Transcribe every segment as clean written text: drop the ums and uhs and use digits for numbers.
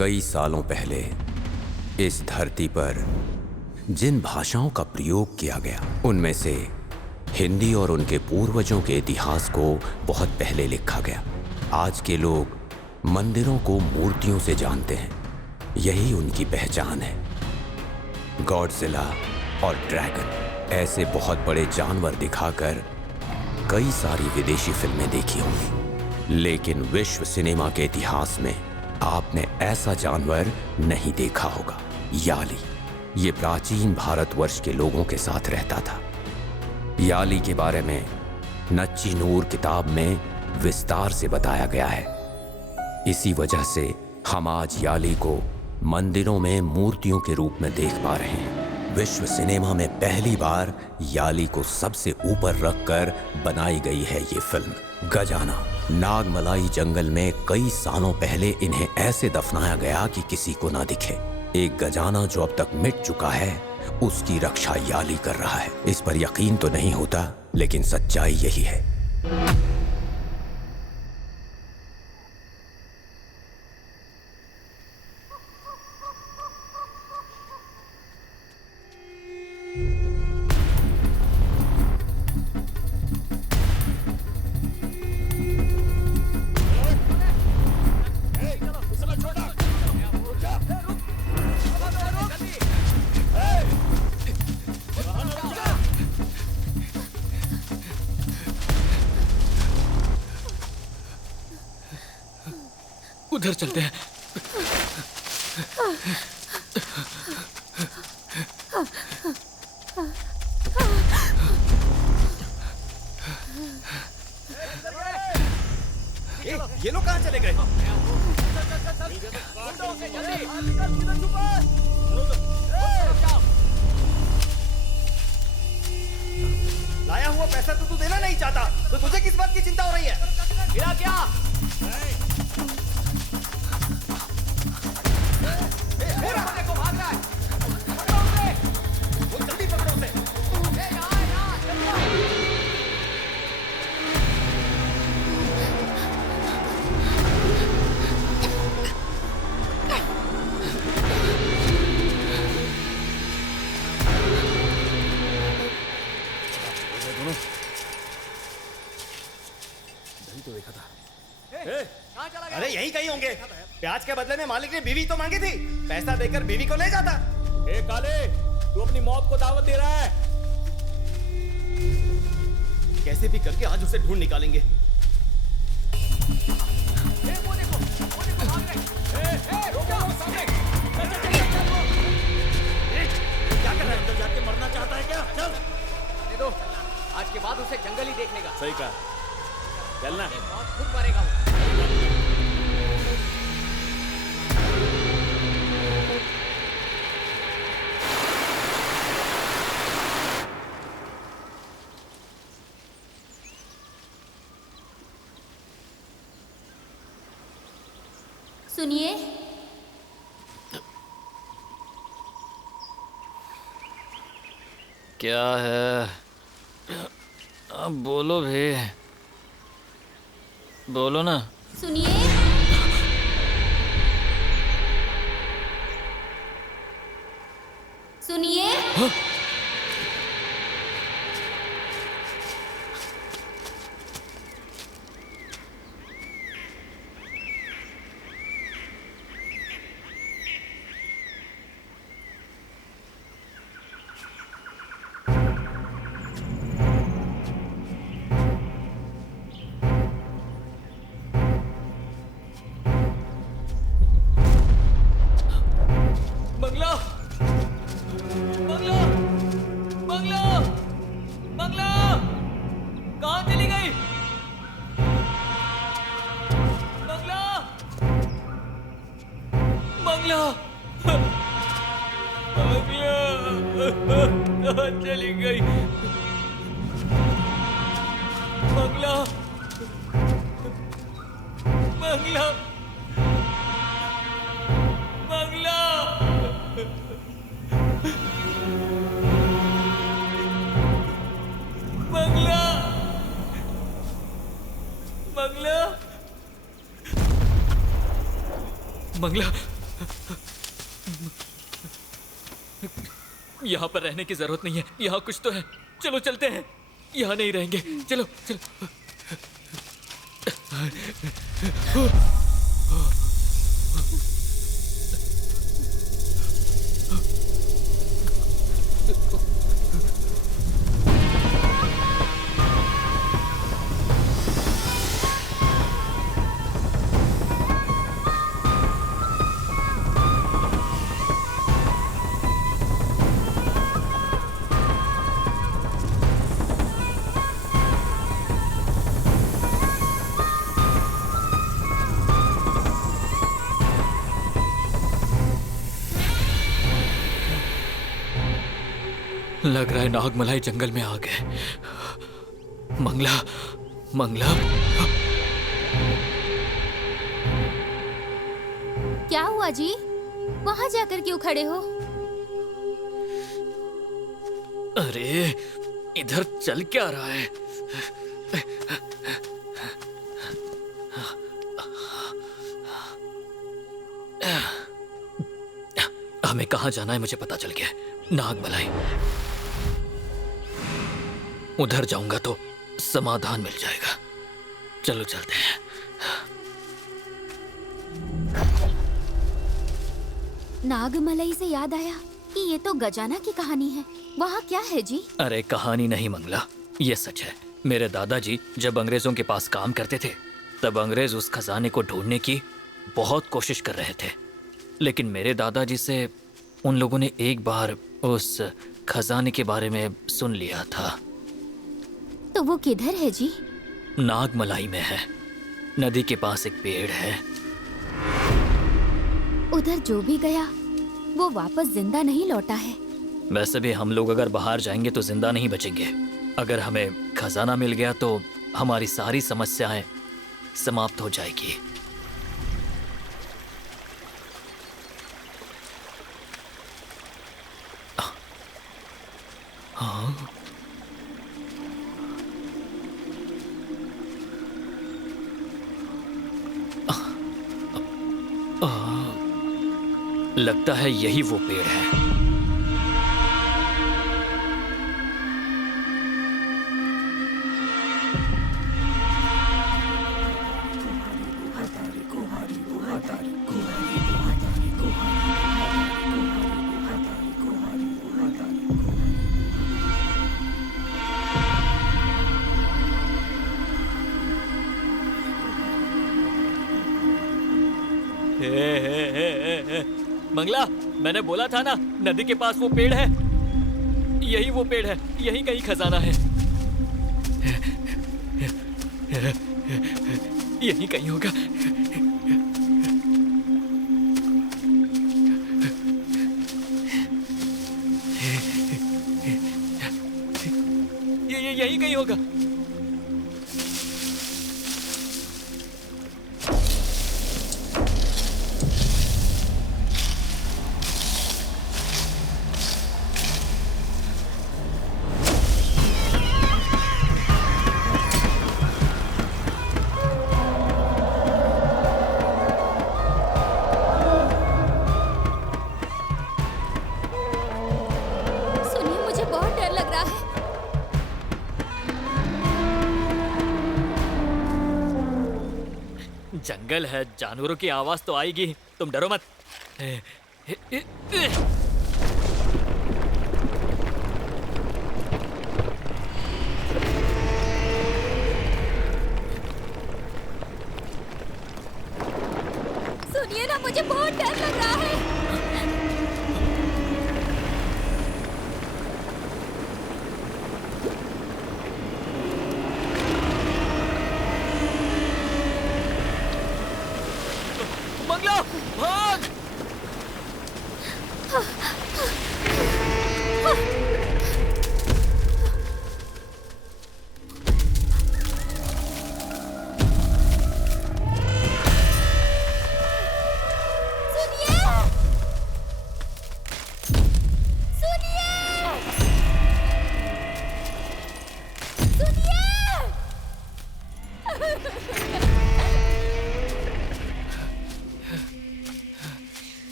कई सालों पहले इस धरती पर जिन भाषाओं का प्रयोग किया गया उनमें से हिंदी और उनके पूर्वजों के इतिहास को बहुत पहले लिखा गया। आज के लोग मंदिरों को मूर्तियों से जानते हैं, यही उनकी पहचान है। गॉडजिला और ड्रैगन ऐसे बहुत बड़े जानवर दिखाकर कई सारी विदेशी फिल्में देखी होंगी, लेकिन विश्व सिनेमा के इतिहास में आपने ऐसा जानवर नहीं देखा होगा। याली ये प्राचीन भारतवर्ष के लोगों के साथ रहता था। याली के बारे में नच्ची नूर किताब में विस्तार से बताया गया है। इसी वजह से हम आज याली को मंदिरों में मूर्तियों के रूप में देख पा रहे हैं। विश्व सिनेमा में पहली बार याली को सबसे ऊपर रखकर बनाई गई है ये फिल्म। गजाना नागमलाई जंगल में कई सालों पहले इन्हें ऐसे दफनाया गया कि किसी को ना दिखे। एक गजाना जो अब तक मिट चुका है, उसकी रक्षा याली कर रहा है। इस पर यकीन तो नहीं होता, लेकिन सच्चाई यही है। उधर चलते हैं। ये लोग कहाँ चले गए? लाया हुआ पैसा तो तू देना नहीं चाहता, तो तुझे किस बात की चिंता हो रही है? गिरा क्या? देखो भाग रहा है। पकड़ो उसे। वो जल्दी पकड़ो उसे। तो देखा था। अरे यही कहीं होंगे। प्याज के बदले में मालिक ने बीवी तो मांगी थी, पैसा देकर बीवी को ले जाता। ए काले, तू अपनी मौत को दावत दे रहा है। कैसे भी करके आज उसे ढूंढ निकालेंगे। वो देखो भाग रहे। रुको सामने। क्या कर रहा है? अंदर जाके मरना चाहता है क्या? चल। दे दो, आज के बाद उसे जंगल ही देखने का। सही कहा। चलना। मौत खुद मरेगा वो। सुनिए, क्या है? अब बोलो भी, बोलो ना। सुनिए, सुनिए। बंगला, बंगला, बंगला, बंगला, कहाँ चली गई? बंगला, बंगला, बंगला, कहाँ चली गई? बंगला, बंगला, बंगला। बंगला, बंगला, बंगला, यहाँ पर रहने की जरूरत नहीं है, यहाँ कुछ तो है। चलो चलते हैं, यहाँ नहीं रहेंगे। चलो चलो। लग रहा है नागमलाई जंगल में आ गए। मंगला, मंगला। क्या हुआ जी? वहां जाकर क्यों खड़े हो? अरे इधर चल क्या रहा है? हमें कहाँ जाना है मुझे पता चल गया। नागमलाई। उधर जाऊंगा तो समाधान मिल जाएगा। चलो चलते हैं। नागमलाई से याद आया कि ये तो गजाना की कहानी है। वहाँ क्या है जी? अरे कहानी नहीं मंगला, ये सच है। मेरे दादाजी जब अंग्रेजों के पास काम करते थे तब अंग्रेज उस खजाने को ढूंढने की बहुत कोशिश कर रहे थे, लेकिन मेरे दादाजी से उन लोगों ने एक बार उस खजाने के बारे में सुन लिया था। तो वो किधर है जी? नागमलाई में है। नदी के पास एक पेड़ है। उधर जो भी गया वो वापस जिंदा नहीं लौटा है। वैसे भी हम लोग अगर बाहर जाएंगे तो जिंदा नहीं बचेंगे। अगर हमें खजाना मिल गया तो हमारी सारी समस्याएं समाप्त हो जाएगी। हाँ? लगता है यही वो पेड़ है। मंगला, मैंने बोला था ना नदी के पास वो पेड़ है। यही वो पेड़ है, यही कहीं खजाना है। यही कहीं होगा। यही कहीं होगा। जंगल है, जानवरों की आवाज तो आएगी। तुम डरो मत। सुनिए ना, मुझे बहुत डर लग रहा है। मंगला, भाग!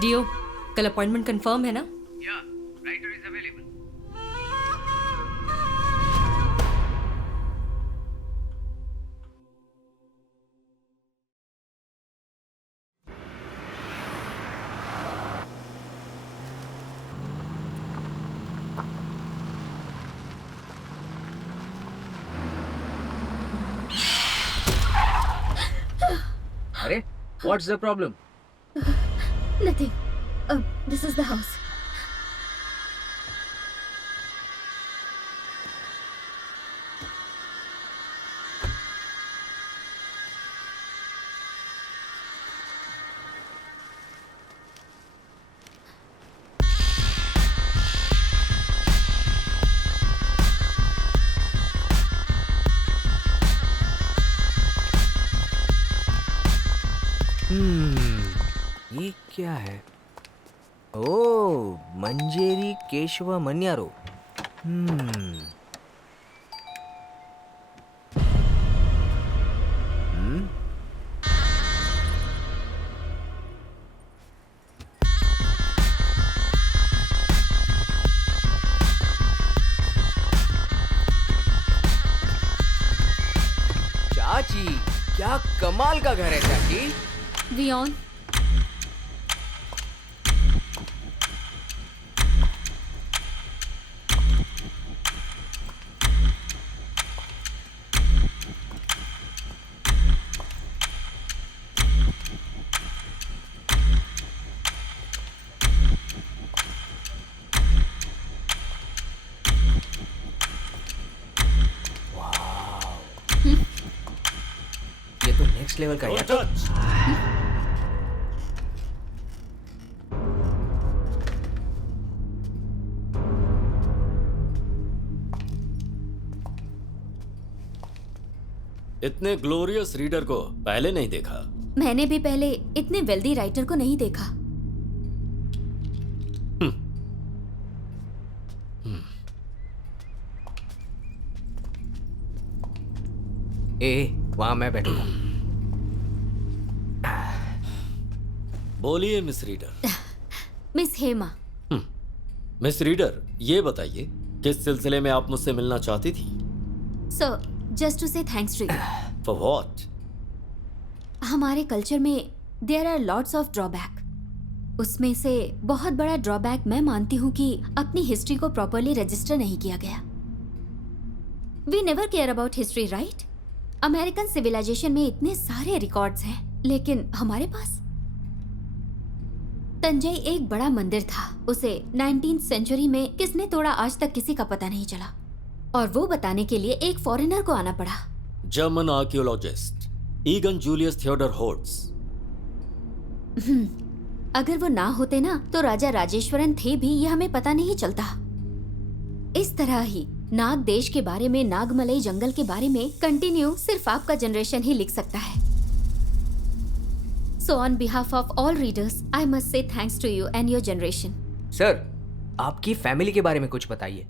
डियो, कल अपॉइंटमेंट कंफर्म है ना? Yeah, writer is available. अरे, what's the problem? Nothing. This is the house. ये क्या है? ओ, मंजेरी केशव मन्यारो। चाची, क्या कमाल का घर है चाची। वियोन, ये तो नेक्स्ट लेवल का है यार। इतने ग्लोरियस रीडर को पहले नहीं देखा। मैंने भी पहले इतने वेल्दी राइटर को नहीं देखा। वहां मैं बैठूंगा। बोलिए miss reader. Miss Hema. Miss reader, ये बताइए किस सिलसिले में आप मुझसे मिलना चाहती थी? Sir, just to say thanks to you. For what? हमारे कल्चर में there are lots of drawback. उसमें से बहुत बड़ा ड्रॉबैक मैं मानती हूँ कि अपनी हिस्ट्री को प्रॉपरली रजिस्टर नहीं किया गया। We never care about history, right? American civilization में इतने सारे रिकॉर्ड्स हैं, लेकिन हमारे पास तंजई एक बड़ा मंदिर था। उसे 19th सेंचुरी में किसने तोड़ा आज तक किसी का पता नहीं चला, और वो बताने के लिए एक फॉरेनर को आना पड़ा। German archaeologist Egon Julius Theodor Hortz. अगर वो ना होते ना तो राजा राजेश्वरन थे भी, ये हमें पता नहीं चलता। इस तरह ही नाग देश के बारे में, नागमलई जंगल के बारे में कंटिन्यू सिर्फ आपका जनरेशन ही लिख सकता है। So on behalf of all readers, I must say thanks to you and your generation. Sir, आपकी फैमिली के बारे में कुछ बताइए।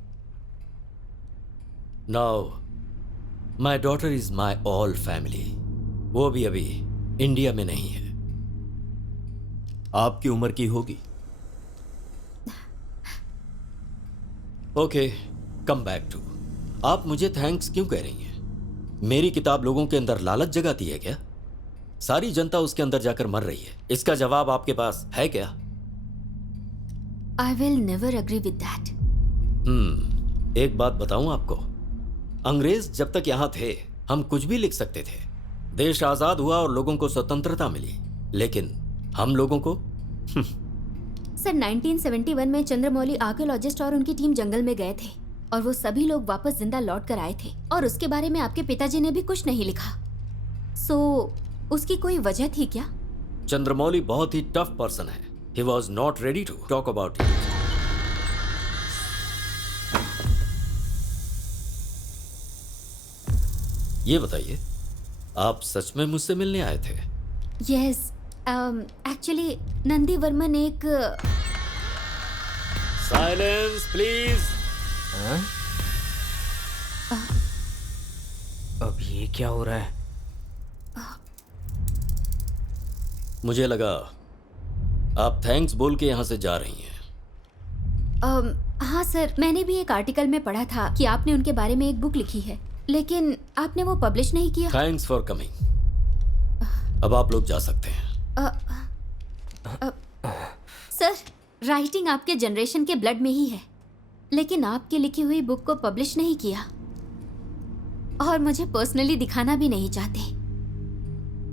Now my daughter is my all family. वो भी अभी इंडिया में नहीं है। आपकी उम्र की होगी। Okay, come back to. आप मुझे थैंक्स क्यों कह रही हैं? मेरी किताब लोगों के अंदर लालच जगाती है क्या? सारी जनता उसके अंदर जाकर मर रही है। इसका जवाब आपके पास है क्या? I will never agree with that. एक बात बताऊं आपको, अंग्रेज जब तक यहां थे हम कुछ भी लिख सकते थे। देश आजाद हुआ और लोगों को स्वतंत्रता मिली, लेकिन हम लोगों को सर, 1971 में चंद्रमौली आर्कियोलॉजिस्ट और उनकी टीम जंगल में गए थे, और वो सभी लोग वापस जिंदा लौट कर आए थे, और उसके बारे में आपके पिताजी ने भी कुछ नहीं लिखा। सो उसकी कोई वजह थी क्या? चंद्रमौली बहुत ही टफ पर्सन है। He was not ready to talk about it. ये बताइए, आप सच में मुझसे मिलने आए थे? यस, एक्चुअली नंदी वर्मन एक साइलेंस प्लीज। अब ये क्या हो रहा है? मुझे लगा आप थैंक्स बोल के यहाँ से जा रही हैं। हाँ सर, मैंने भी एक आर्टिकल में पढ़ा था कि आपने उनके बारे में एक बुक लिखी है, लेकिन आपने वो पब्लिश नहीं किया। Thanks for coming. अब आप लोग जा सकते हैं। सर, राइटिंग आपके जनरेशन के ब्लड में ही है, लेकिन आपकी लिखी हुई बुक को पब्लिश नहीं किया और मुझे पर्सनली दिखाना भी नहीं चाहते।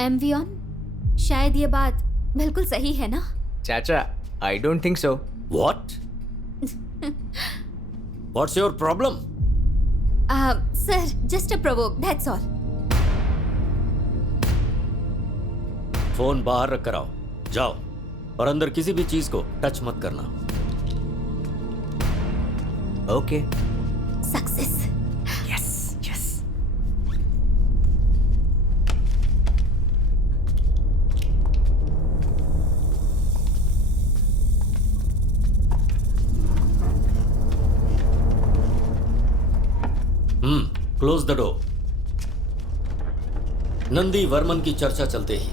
एमवियन, शायद ये बात बिल्कुल सही है ना? चाचा, I don't think so. What? What's your problem? Sir, just a provoke, that's all. Phone बाहर रख कर आओ, जाओ, और अंदर किसी भी चीज को टच मत करना। Okay. Success. Yes, yes. Close the door. Nandi Varman की चर्चा चलते ही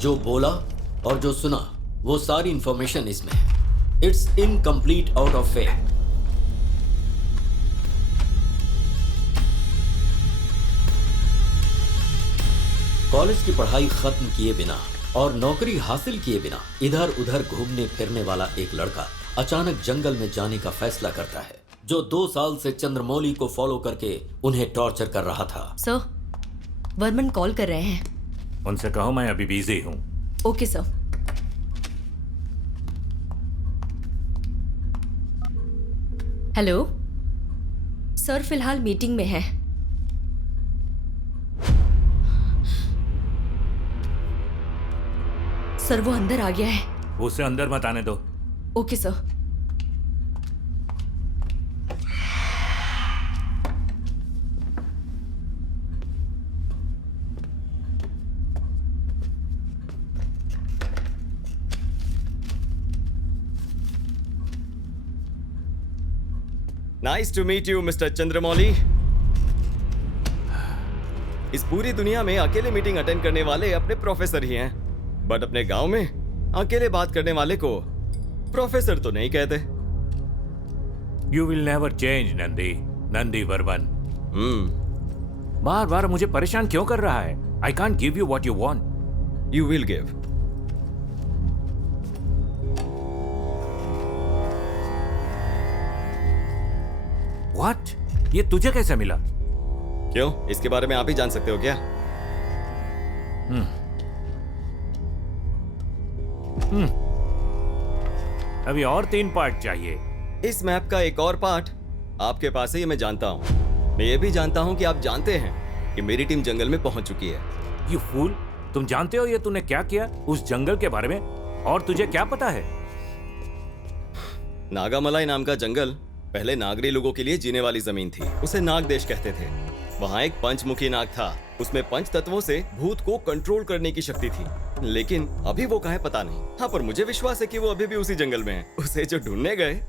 जो बोला और जो सुना वो सारी इंफॉर्मेशन इसमें है। It's incomplete out of faith. College की पढ़ाई खत्म किए बिना और नौकरी हासिल किए बिना इधर उधर घूमने फिरने वाला एक लड़का अचानक जंगल में जाने का फैसला करता है, जो 2 साल से चंद्रमौली को फॉलो करके उन्हें टॉर्चर कर रहा था। सर, वर्मन कॉल कर रहे हैं। उनसे कहो मैं अभी बिजी हूँ। Okay sir. हेलो सर, फिलहाल मीटिंग में है। सर, वो अंदर आ गया है। उसे अंदर मत आने दो। Okay sir. Nice to meet you mister Chandramouli. इस पूरी दुनिया में अकेले मीटिंग अटेंड करने वाले अपने प्रोफेसर ही हैं, बट अपने गांव में अकेले बात करने वाले को प्रोफेसर तो नहीं कहते। You will never change Nandi Varman. बार बार मुझे परेशान क्यों कर रहा है? I can't give you what you want. You will give. What? ये तुझे कैसे मिला? क्यों, इसके बारे में आप ही जान सकते हो क्या? अभी और 3 पार्ट चाहिए। इस मैप का एक और पार्ट आपके पास है, ये मैं जानता हूँ। मैं ये भी जानता हूँ कि आप जानते हैं कि मेरी टीम जंगल में पहुंच चुकी है। यू फूल, तुम जानते हो ये तूने क्या किया उस जंगल के बारे में? और तुझे क्या पता है? नागामलाई नाम का जंगल पहले नागरी लोगों के लिए जीने वाली जमीन थी। उसे नाग देश कहते थे। वहाँ एक पंचमुखी नाग था। उसमें 5 तत्वों से भूत को कंट्रोल करने की शक्ति थी, लेकिन अभी वो कहाँ है पता नहीं। हाँ, पर मुझे विश्वास है कि वो अभी भी उसी जंगल में है। उसे जो ढूंढने गए,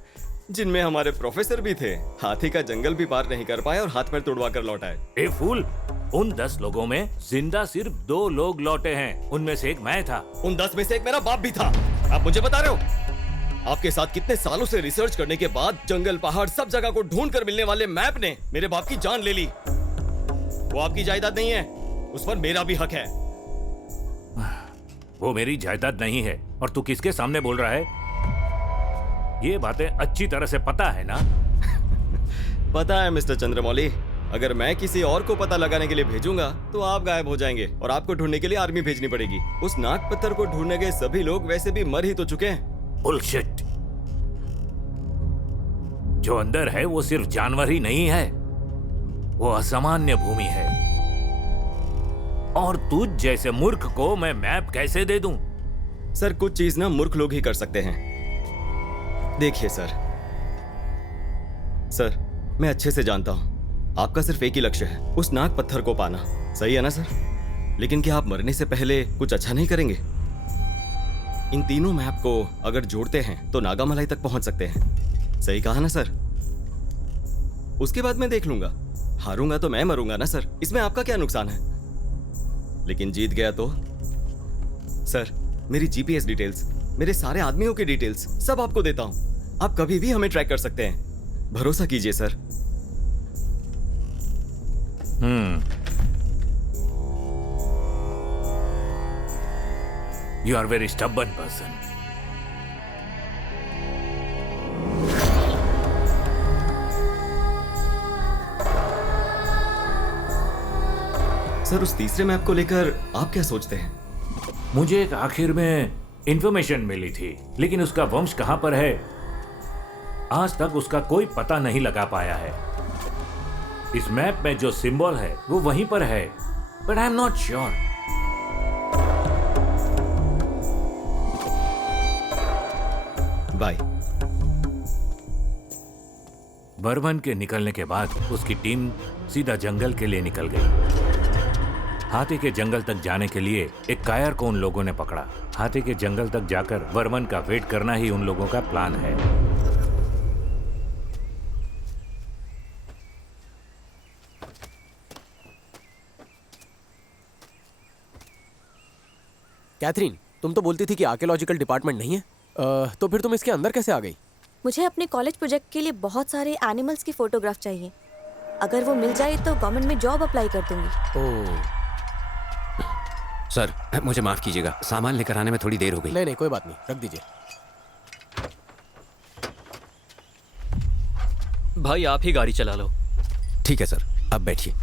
जिनमें हमारे प्रोफेसर भी थे, हाथी का जंगल भी पार नहीं कर पाए और हाथ पैर तोड़वा कर लौट आए। ए फूल, उन 10 लोगों में जिंदा सिर्फ 2 लोग लौटे हैं। उनमें से एक मैं था। उन 10 में से एक मेरा बाप भी था। आप मुझे बता रहे हो? आपके साथ कितने सालों से रिसर्च करने के बाद जंगल, पहाड़, सब जगह को ढूंढ कर मिलने वाले मैप ने मेरे बाप की जान ले ली। वो आपकी जायदाद नहीं है, उस पर मेरा भी हक है। वो मेरी जायदाद नहीं है और तू किसके सामने बोल रहा है? ये बातें अच्छी तरह से पता है ना? पता है मिस्टर चंद्रमौली। अगर मैं किसी और को पता लगाने के लिए भेजूंगा तो आप गायब हो जाएंगे और आपको ढूंढने के लिए आर्मी भेजनी पड़ेगी। उस नाग पत्थर को ढूंढने गए सभी लोग वैसे भी मर ही तो चुके हैं। बुलशिट। जो अंदर है वो सिर्फ जानवर ही नहीं है, वो असामान्य भूमि है। और तुझ जैसे मूर्ख को मैं मैप कैसे दे दूं? सर, कुछ चीज ना मूर्ख लोग ही कर सकते हैं। देखिए सर, मैं अच्छे से जानता हूं आपका सिर्फ एक ही लक्ष्य है, उस नाग पत्थर को पाना। सही है ना सर? लेकिन क्या आप मरने से पहले कुछ अच्छा नहीं करेंगे? इन तीनों मैप को अगर जोड़ते हैं तो नागामलाई तक पहुंच सकते हैं। सही कहा ना सर? उसके बाद मैं देख लूंगा। हारूंगा तो मैं मरूंगा ना सर, इसमें आपका क्या नुकसान है? लेकिन जीत गया तो? सर, मेरी जीपीएस डिटेल्स मेरे सारे आदमियों की डिटेल्स सब आपको देता हूँ। आप कभी भी हमें ट्रैक कर सकते हैं, भरोसा कीजिए sir. You are very stubborn person. Sir, उस तीसरे मैप को लेकर आप क्या सोचते हैं? मुझे एक आखिर में इंफॉर्मेशन मिली थी, लेकिन उसका वंश कहां पर है आज तक उसका कोई पता नहीं लगा पाया है। इस मैप में जो सिंबल है वो वहीं पर है, but I am not sure. Bye. Burman के निकलने के बाद उसकी टीम सीधा जंगल के लिए निकल गई। हाथी के जंगल तक जाने के लिए एक कायर को उन लोगों ने पकड़ा। हाथी के जंगल तक जाकर बर्मन का वेट करना ही उन लोगों का प्लान है। कैथरीन, तुम तो बोलती थी कि आर्कियोलॉजिकल डिपार्टमेंट नहीं है, तो फिर तुम इसके अंदर कैसे आ गई? मुझे अपने कॉलेज प्रोजेक्ट के लिए बहुत सारे एनिमल्स की फोटोग्राफ चाहिए। अगर वो मिल जाए तो गवर्नमेंट में जॉब अप्लाई कर दूंगी। ओह सर, मुझे माफ कीजिएगा, सामान लेकर आने में थोड़ी देर हो गई। नहीं, कोई बात नहीं, रख दीजिए। भाई आप ही गाड़ी चला लो। ठीक है सर, अब बैठिए।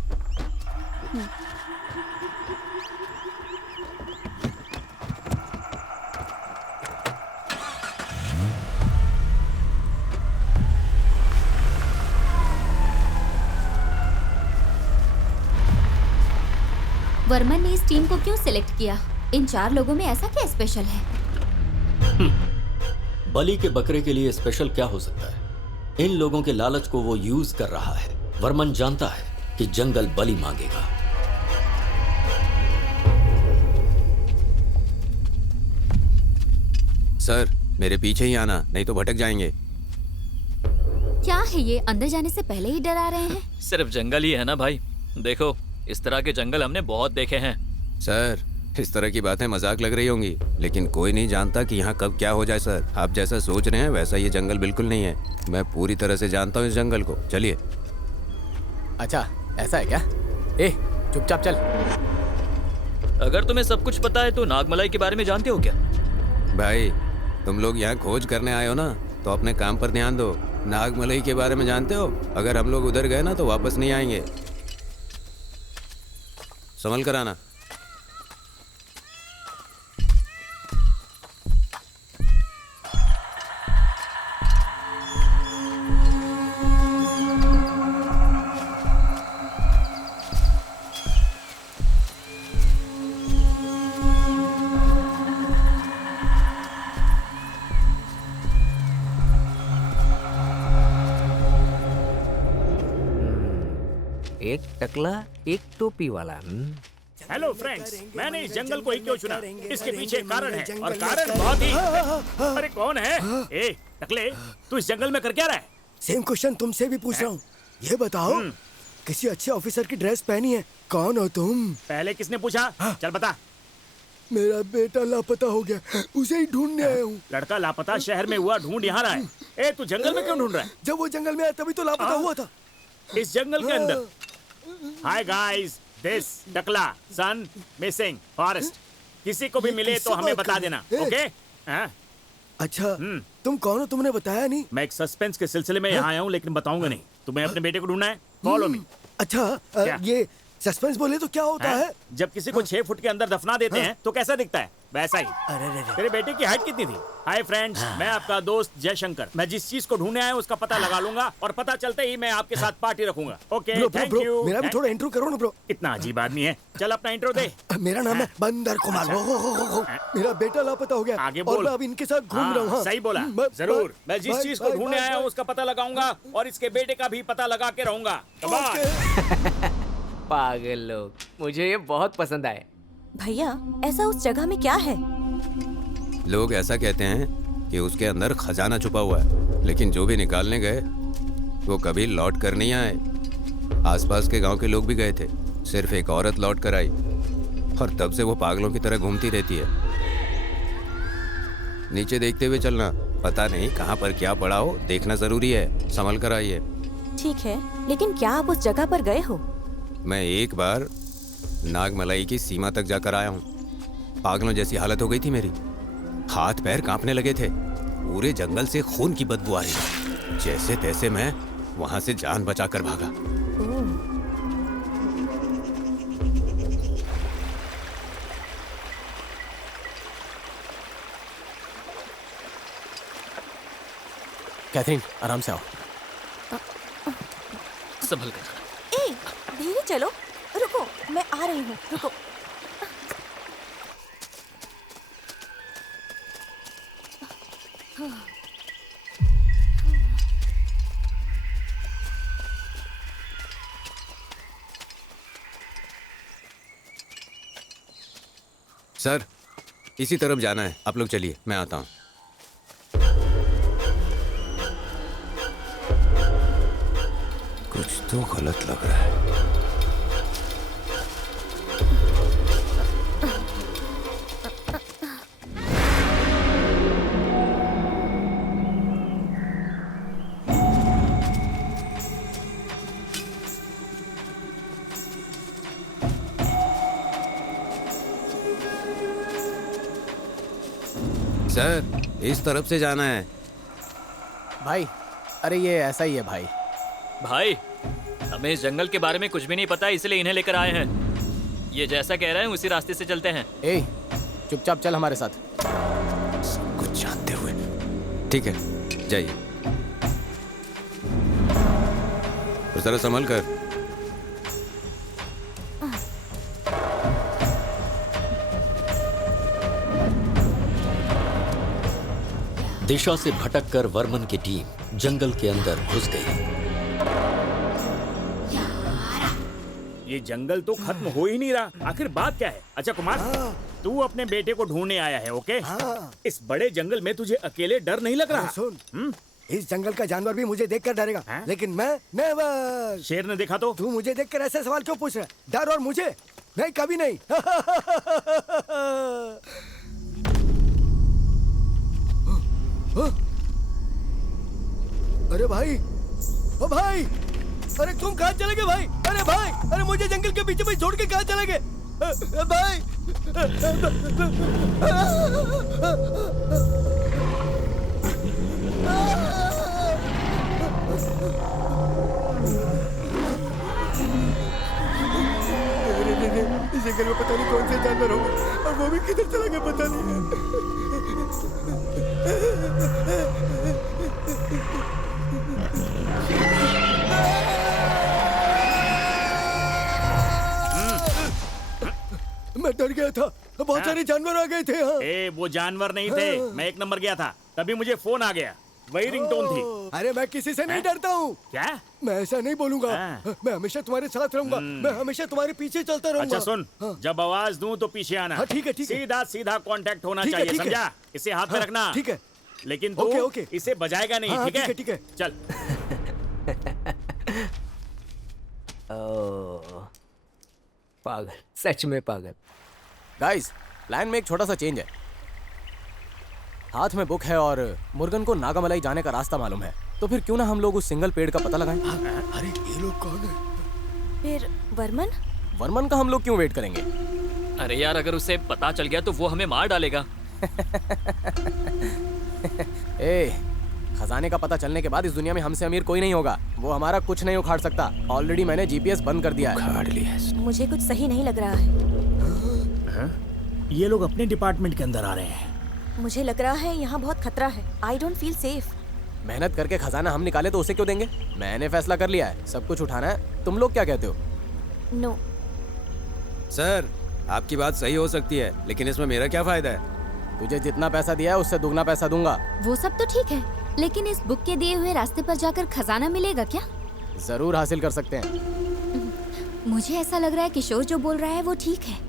वर्मन ने इस टीम को क्यों सिलेक्ट किया? इन 4 लोगों में ऐसा क्या स्पेशल है? बलि के बकरे के लिए स्पेशल क्या हो सकता है? इन लोगों के लालच को वो यूज कर रहा है। वर्मन जानता है कि जंगल बलि मांगेगा। सर, मेरे पीछे ही आना, नहीं तो भटक जाएंगे। क्या है ये, अंदर जाने से पहले ही डरा रहे हैं? सिर्फ जंगल ही है ना भाई, देखो इस तरह के जंगल हमने बहुत देखे हैं। सर, इस तरह की बातें मजाक लग रही होंगी, लेकिन कोई नहीं जानता कि यहाँ कब क्या हो जाए। सर, आप जैसा सोच रहे हैं वैसा ये जंगल बिल्कुल नहीं है। मैं पूरी तरह से जानता हूँ इस जंगल को। चलिए। अच्छा, ऐसा है क्या? ए, चुपचाप चल। अगर तुम्हें सब कुछ पता है तो नागमलाई के बारे में जानते हो क्या? भाई, तुम लोग यहाँ खोज करने आए हो ना, तो अपने काम पर ध्यान दो। नागमलाई के बारे में जानते हो? अगर हम लोग उधर गए ना तो वापस नहीं आएंगे। संभल कर आना। एक टकला एक टोपी वाला। हेलो फ्रेंड्स, मैंने इस जंगल को ही क्यों चुना? इसके पीछे एक कारण है, और कारण बहुत ही। अरे कौन है? ए टकले, तू इस जंगल में कर क्या रहा है? सेम क्वेश्चन तुमसे भी पूछ रहा हूँ। ये बताओ, किसी अच्छे ऑफिसर की ड्रेस पहनी है, कौन हो तुम? पहले किसने पूछा? चल बता। मेरा बेटा लापता हो गया, उसे ही ढूंढने आया हूँ। लड़का लापता शहर में हुआ, ढूंढ यहाँ रहा है। ए, तू जंगल में क्यों ढूंढ रहा है? जब वो जंगल में आया तभी तो लापता हुआ था। इस जंगल के अंदर? हाय गाइस, दिस टकला सन मिसिंग फॉरेस्ट। किसी को भी मिले तो हमें बता देना, ओके? अच्छा, तुम कौन हो? तुमने बताया नहीं। मैं एक सस्पेंस के सिलसिले में यहाँ आया हूँ, लेकिन बताऊंगा नहीं। तुम्हें अपने बेटे को ढूंढना है, फॉलो मी। अच्छा, ये सस्पेंस बोले तो क्या होता है? जब किसी को 6 फुट के अंदर दफना देते हैं तो कैसा दिखता है? वैसा ही। तेरे बेटे की हाइट कितनी थी? हाय फ्रेंड्स, मैं आपका दोस्त जयशंकर। मैं जिस चीज को ढूंढने आया हूं उसका पता लगा लूंगा, और पता चलते ही मैं आपके साथ पार्टी रखूंगा। Okay, thank you. मेरा भी थोड़ा इंट्रो करो ना ब्रो। इतना अजीब आदमी है। चल अपना इंट्रो दे। मेरा नाम है बंदर कुमार। मेरा बेटा लापता हो गया, आगे बोल। और मैं अब इनके साथ घूम रहा हूँ। सही बोला, जरूर। मैं जिस चीज को ढूंढने आया हूँ उसका पता लगाऊंगा, और इसके बेटे का भी पता लगा के रहूंगा। पागल लोग, मुझे ये बहुत पसंद आए। भैया, ऐसा उस जगह में क्या है? लोग ऐसा कहते हैं कि उसके अंदर खजाना छुपा हुआ है, लेकिन जो भी निकालने गए वो कभी लौट कर नहीं आए। आसपास के गांव के लोग भी गए थे, सिर्फ एक औरत लौट कर आई, और तब से वो पागलों की तरह घूमती रहती है। नीचे देखते हुए चलना, पता नहीं कहाँ पर क्या पड़ा हो, देखना जरूरी है। संभल कर आइए। ठीक है, लेकिन क्या आप उस जगह पर गए हो? मैं एक बार नागमलाई की सीमा तक जाकर आया हूँ। पागलों जैसी हालत हो गई थी मेरी, हाथ पैर कांपने लगे थे, पूरे जंगल से खून की बदबू आ रही थी। जैसे तैसे मैं वहां से जान बचाकर भागा। कैथरीन, आराम से आओ। संभल कर। ए, धीरे चलो। रुको, मैं आ रही हूँ, रुको। सर, इसी तरफ जाना है, आप लोग चलिए, मैं आता हूँ। कुछ तो गलत लग रहा है। सर, इस तरफ से जाना है। भाई, अरे ये ऐसा ही है भाई। भाई, हमें इस जंगल के बारे में कुछ भी नहीं पता, इसलिए इन्हें लेकर आए हैं। ये जैसा कह रहे हैं उसी रास्ते से चलते हैं। ए, चुपचाप चल हमारे साथ। सब कुछ जानते हुए। ठीक है, जाइए। और जरा संभल कर। दिशा से भटककर वर्मन की टीम जंगल के अंदर घुस गई। ये जंगल तो खत्म हो ही नहीं रहा, आखिर बात क्या है? अच्छा कुमार, तू अपने बेटे को ढूंढने आया है, ओके? इस बड़े जंगल में तुझे अकेले डर नहीं लग रहा? सुन, इस जंगल का जानवर भी मुझे देखकर डरेगा, लेकिन मैं नेवर। शेर ने देखा तो? तू मुझे देखकर ऐसे सवाल क्यों पूछ रहा है? डर और मुझे? नहीं, कभी नहीं। अरे भाई, ओ भाई, अरे तुम कहाँ चले गए भाई? अरे भाई, अरे मुझे जंगल के बीच में छोड़ के कहाँ चले गए भाई? इस जंगल में पता नहीं कौन से जानवर होंगे और वो भी किधर चला गया पता नहीं। मैं डर गया था, बहुत सारे जानवर आ गए थे। हाँ। ए, वो जानवर नहीं थे, मैं एक नंबर गया था, तभी मुझे फोन आ गया, वही रिंगटोन थी। अरे मैं किसी से नहीं डरता हूँ। क्या? मैं ऐसा नहीं बोलूंगा। मैं हमेशा तुम्हारे साथ रहूंगा, मैं हमेशा तुम्हारे पीछे चलता रहूंगा। अच्छा सुन, जब आवाज दूं तो पीछे आना। हाँ, ठीक है, ठीक है। सीधा सीधा कांटेक्ट होना चाहिए, समझा? इसे हाथ में रखना। ठीक है। लेकिन तू इसे बजाएगा नहीं, ठीक है? ठीक है। चल। पागल, सच में पागल। गाइस, प्लान में एक छोटा सा चेंज है। हाथ में बुक है और मुर्गन को नागामलाई जाने का रास्ता मालूम है, तो फिर क्यों ना हम लोग उस सिंगल पेड़ का पता लगाएं? अरे ये लोग कौन है? फिर वर्मन? वर्मन का हम लोग क्यों वेट करेंगे? अरे यार, अगर उसे पता चल गया तो वो हमें मार डालेगा। ए, खजाने का पता चलने के बाद इस दुनिया में हमसे अमीर कोई नहीं होगा। वो हमारा कुछ नहीं उखाड़ सकता। ऑलरेडी मैंने जीपीएस बंद कर दिया है। उखाड़ लिया है। मुझे कुछ सही नहीं लग रहा है। ये लोग अपने डिपार्टमेंट के अंदर आ रहे हैं। मुझे लग रहा है यहाँ बहुत खतरा है। I don't feel safe. मेहनत करके खजाना हम निकाले तो उसे क्यों देंगे? मैंने फैसला कर लिया है, सब कुछ उठाना है। तुम लोग क्या कहते हो? नो। सर, आपकी बात सही हो सकती है, लेकिन इसमें मेरा क्या फायदा है? तुझे जितना पैसा दिया है उससे दुगना पैसा दूंगा। वो सब तो ठीक है, लेकिन इस बुक के दिए हुए रास्ते पर जाकर खजाना मिलेगा क्या? जरूर हासिल कर सकते हैं। मुझे ऐसा लग रहा है किशोर जो बोल रहा है वो ठीक है।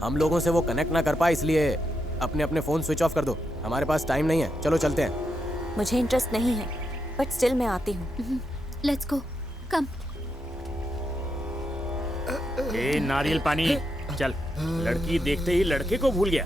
हम लोगों से वो कनेक्ट ना कर पाए, इसलिए अपने अपने फोन स्विच ऑफ कर दो। हमारे पास टाइम नहीं है, चलो चलते हैं। मुझे इंटरेस्ट नहीं है, बट स्टिल मैं आती हूँ। लेट्स गो, कम। ए, नारियल पानी। चल, लड़की देखते ही लड़के को भूल गया।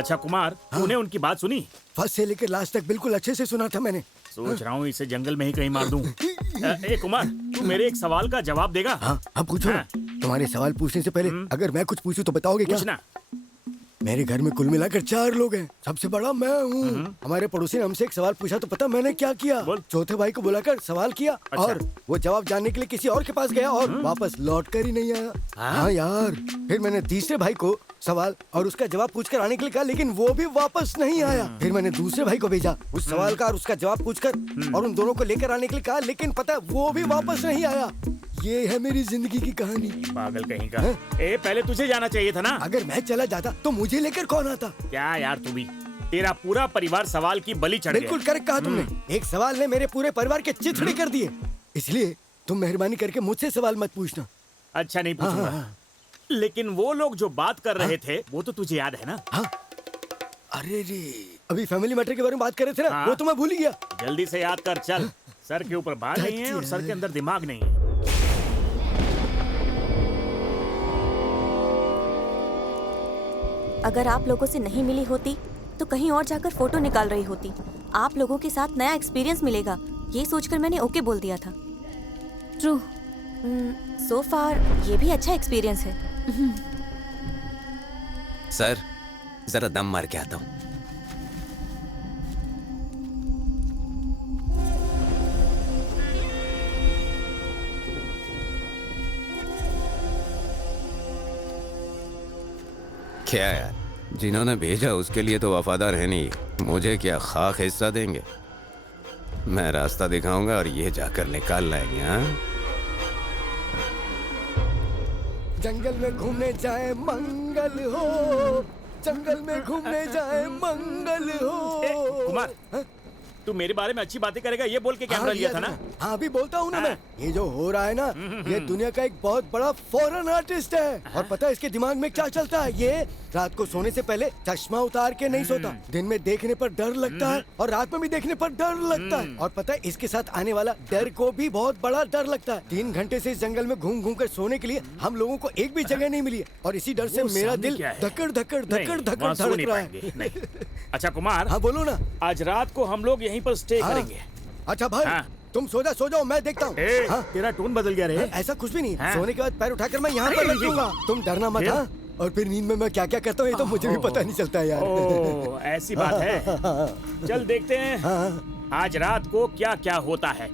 अच्छा कुमार, तूने उनकी बात सुनी? फर्स्ट से लेकर लास्ट तक बिल्कुल अच्छे से सुना था मैंने। सोच रहा हूँ इसे जंगल में ही कहीं मार दूं। ए कुमार, तू मेरे एक सवाल का जवाब देगा? हाँ, अब पूछो ना। तुम्हारे सवाल पूछने से पहले अगर मैं कुछ पूछूं तो बताओगे क्या? पूछना। मेरे घर में कुल मिलाकर 4 लोग हैं, सबसे बड़ा मैं हूँ। हमारे पड़ोसी ने हमसे एक सवाल पूछा तो पता मैंने क्या किया? चौथे भाई को बुलाकर सवाल किया। अच्छा। और वो जवाब जानने के लिए किसी और के पास गया और वापस लौट कर ही नहीं आया। हाँ यार, फिर मैंने तीसरे भाई को सवाल और उसका जवाब पूछकर आने के लिए कहा, लेकिन वो भी वापस नहीं आया। फिर मैंने दूसरे भाई को भेजा उस सवाल का और उसका जवाब पूछकर और उन दोनों को लेकर आने के लिए कहा, लेकिन पता है वो भी वापस नहीं आया। ये है मेरी जिंदगी की कहानी। पागल कहीं का। ए, पहले तुझे जाना चाहिए था ना। अगर मैं चला जाता तो मुझे लेकर कौन आता? क्या यार, तू भी, तेरा पूरा परिवार सवाल की बलि चढ़ गया। बिल्कुल करेक्ट कहा तुमने। एक सवाल ने मेरे पूरे परिवार के चिथड़े कर दिए। इसलिए तुम मेहरबानी करके मुझसे सवाल मत पूछना। अच्छा, नहीं पूछूंगा। लेकिन वो लोग जो बात कर रहे थे वो तो तुझे याद है ना? अरे रे, अभी फैमिली मैटर के बारे में बात कर रहे थे ना, वो तो मैं भूल ही गया। जल्दी से याद कर, चल। सर के ऊपर बाल नहीं है और सर के अंदर दिमाग नहीं है। अगर आप लोगों से नहीं मिली होती तो कहीं और जाकर फोटो निकाल रही होती। आप लोगों के साथ नया एक्सपीरियंस मिलेगा, ये सोचकर मैंने ओके बोल दिया था। ट्रू। सो फार ये भी अच्छा एक्सपीरियंस है। सर, जरा दम मार के आता हूँ। क्या यार, जिन्होंने भेजा उसके लिए तो वफादार है नहीं, मुझे क्या खाक हिस्सा देंगे? मैं रास्ता दिखाऊंगा और ये जाकर निकाल लाएंगे। हाँ, जंगल में घूमने जाए मंगल हो, जंगल में घूमने जाए मंगल हो। कुमार, तू मेरे बारे में अच्छी बातें करेगा ये बोल के कैमरा लिया था ना? हाँ, अभी बोलता हूँ ना मैं। ये जो हो रहा है ना, ये दुनिया का एक बहुत बड़ा फॉरेन आर्टिस्ट है। और पता है इसके दिमाग में क्या चलता है? ये रात को सोने से पहले चश्मा उतार के नहीं सोता। दिन में देखने पर डर लगता है और रात में भी देखने पर डर लगता है। और पता है इसके साथ आने वाला डर को भी बहुत बड़ा डर लगता है। 3 घंटे से इस जंगल में घूम घूम कर सोने के लिए हम लोगों को एक भी जगह नहीं मिली है और इसी डर से मेरा दिल धकड़ धकड़ धकड़ धकड़ धड़क रहा है। अच्छा कुमार, हाँ बोलो ना। आज रात को हम लोग यहीं पर स्टे करेंगे। अच्छा भाई, तुम सो जाओ, मैं देखता हूँ। तेरा टोन बदल गया रे। ऐसा कुछ भी नहीं। सोने के बाद पैर उठाकर मैं यहाँ पर रख दूंगा। तुम डरना मत। हाँ, और फिर नींद में मैं क्या क्या करता हूँ ये तो मुझे भी पता नहीं चलता यार। ओह, ऐसी बात है। चल देखते हैं आज रात को क्या क्या होता है।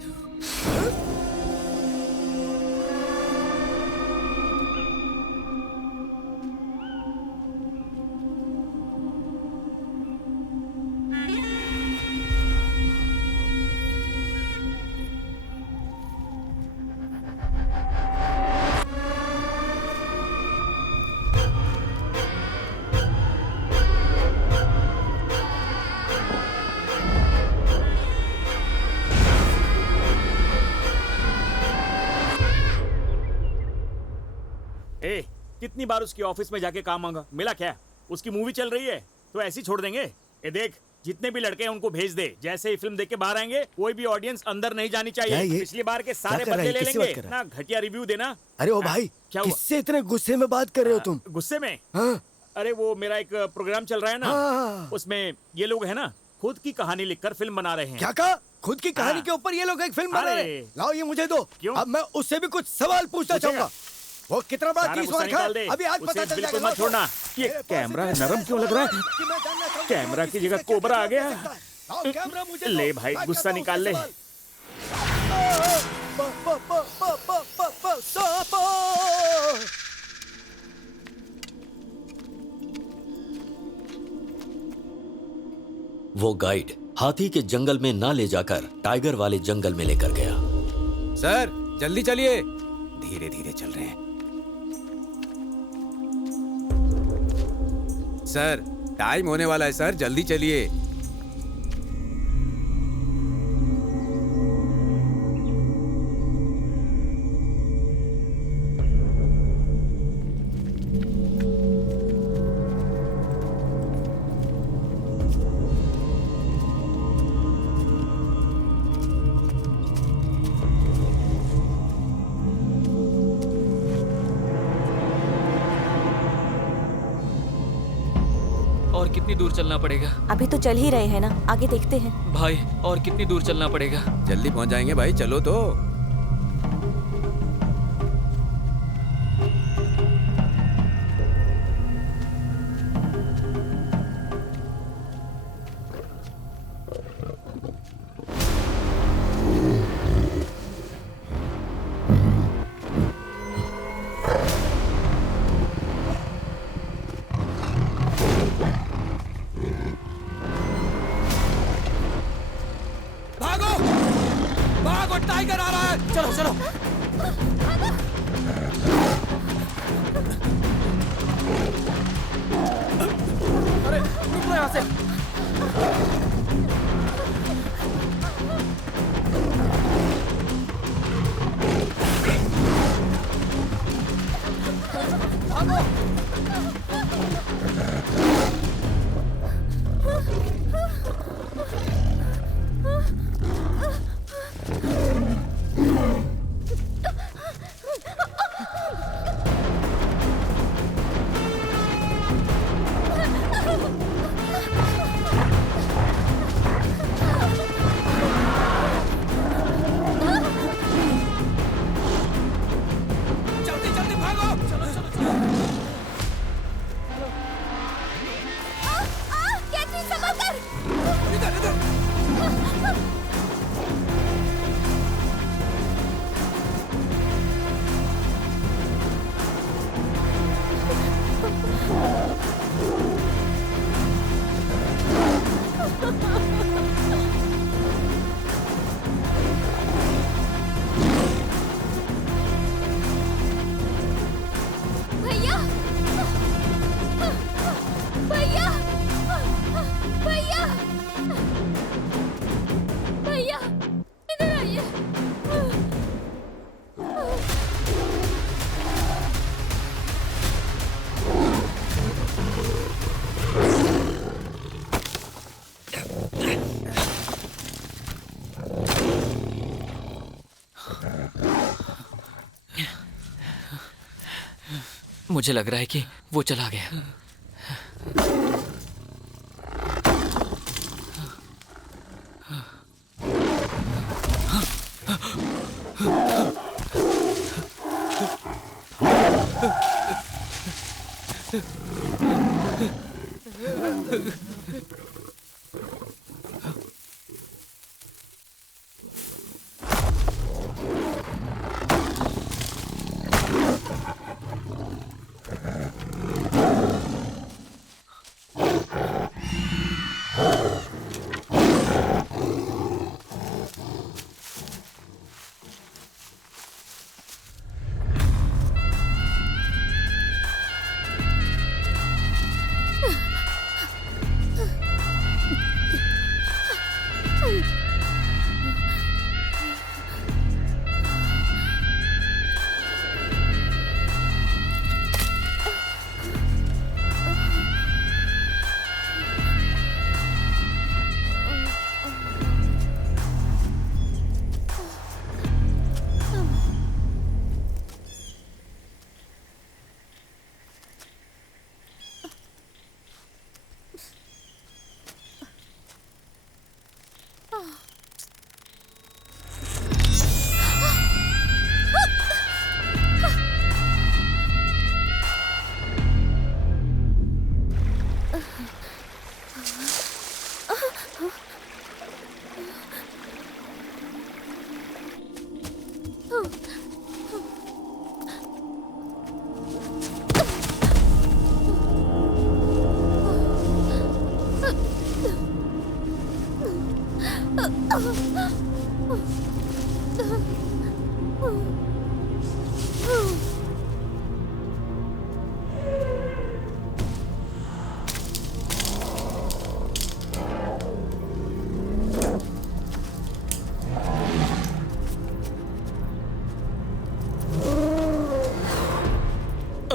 कितनी बार उसकी ऑफिस में जाके काम मांगा, मिला क्या? उसकी मूवी चल रही है तो ऐसे ही छोड़ देंगे? ये देख, जितने भी लड़के हैं उनको भेज दे। जैसे ही फिल्म देख के बाहर आएंगे कोई भी ऑडियंस अंदर नहीं जानी चाहिए। पिछली बार के सारे बदले ले लेंगे ना, घटिया रिव्यू देना। अरे ओ भाई, किससे इतने गुस्से में बात कर रहे हो तुम? गुस्से में? हाँ। अरे वो मेरा एक प्रोग्राम चल रहा है ना, उसमें ये लोग है ना खुद की कहानी लिखकर फिल्म बना रहे हैं। क्या कहा? खुद की कहानी के ऊपर ये लोग एक फिल्म बना रहे हैं? लाओ ये मुझे दो। अब मैं उससे भी कुछ सवाल पूछना चाहूंगा। वो कितना बड़ा केस रखा है अभी आज पता चल जाएगा। मत छोड़ना। ये कैमरा नरम क्यों लग रहा है? कैमरा की जगह कोबरा आ गया। ले भाई, गुस्सा निकाल ले। वो गाइड हाथी के जंगल में ना ले जाकर टाइगर वाले जंगल में लेकर गया। सर जल्दी चलिए, धीरे धीरे चल रहे हैं। सर टाइम होने वाला है सर, जल्दी चलिए। और कितनी दूर चलना पड़ेगा? अभी तो चल ही रहे हैं ना, आगे देखते हैं। भाई और कितनी दूर चलना पड़ेगा? जल्दी पहुंच जाएंगे भाई, चलो तो। भागो भागो, टाइगर आ रहा है। चलो चलो। अरे निकलो यहाँ से। जल्दी जल्दी भागो। चलो चलो चलो। कैची संभल कर। इधर इधर। भैया भैया भैया भैया इधर आइए। मुझे लग रहा है कि वो चला गया।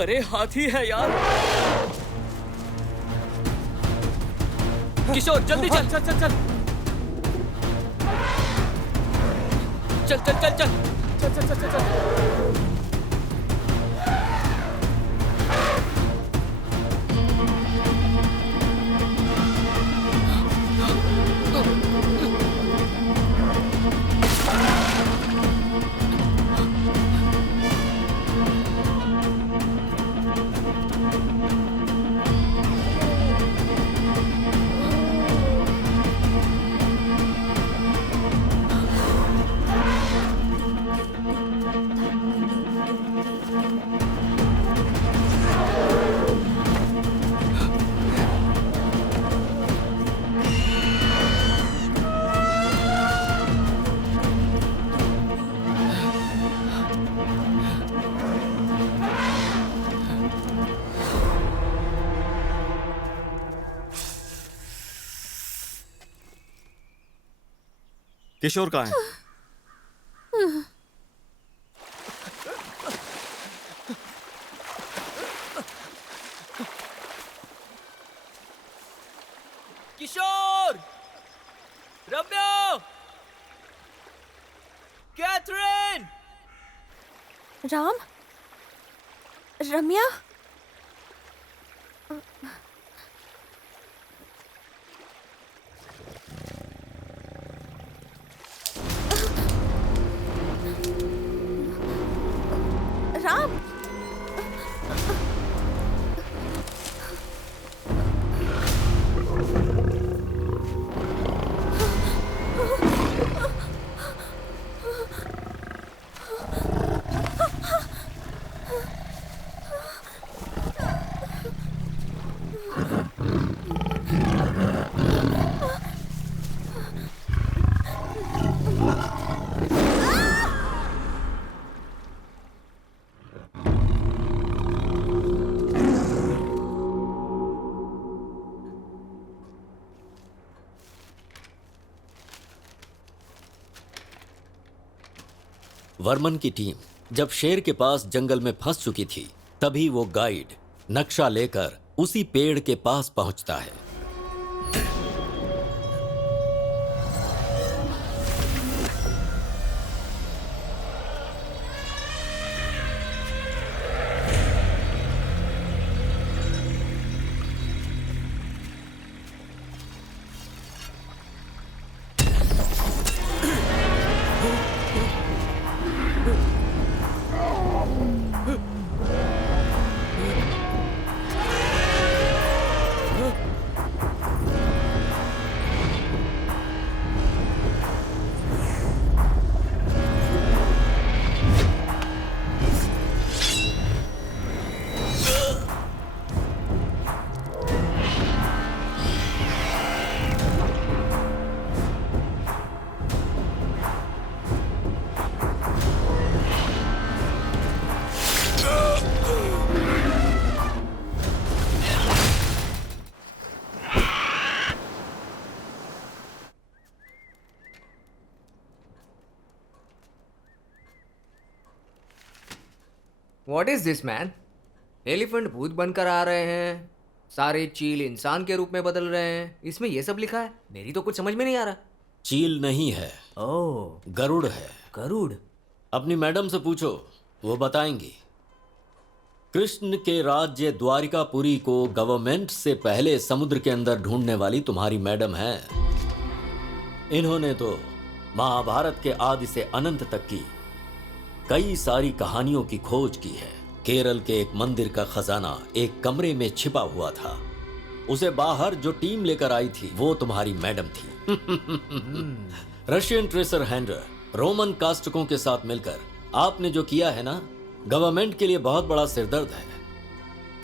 अरे हाथी है यार। किशोर जल्दी चल। चल चल चल चल चल चल चल चल चल चल चल। किशोर कहाँ है? किशोर, रम्या, कैथरीन, राम, रम्या, राम, वर्मन की टीम जब शेर के पास जंगल में फंस चुकी थी, तभी वो गाइड नक्शा लेकर उसी पेड़ के पास पहुंचता है। What is this, man? Elephant भूत बनकर आ रहे हैं, सारे चील इंसान के रूप में बदल रहे हैं। इसमें ये सब लिखा है, मेरी तो कुछ समझ में नहीं आ रहा। चील नहीं है, ओह, गरुड़ है। गरुड़? अपनी मैडम से पूछो, वो बताएंगी। कृष्ण के राज्य द्वारिकापुरी को गवर्नमेंट से पहले समुद्र के अंदर ढूंढने वाली तुम्हारी मैडम है। इन्होंने तो महाभारत के आदि से अनंत तक की कई सारी कहानियों की खोज की है। केरल के एक मंदिर का खजाना एक कमरे में छिपा हुआ था। उसे बाहर जो टीम लेकर आई थी वो तुम्हारी मैडम थी। रशियन ट्रेसर हैंडर रोमन कास्टकों के साथ मिलकर आपने जो किया है ना, गवर्नमेंट के लिए बहुत बड़ा सिरदर्द है।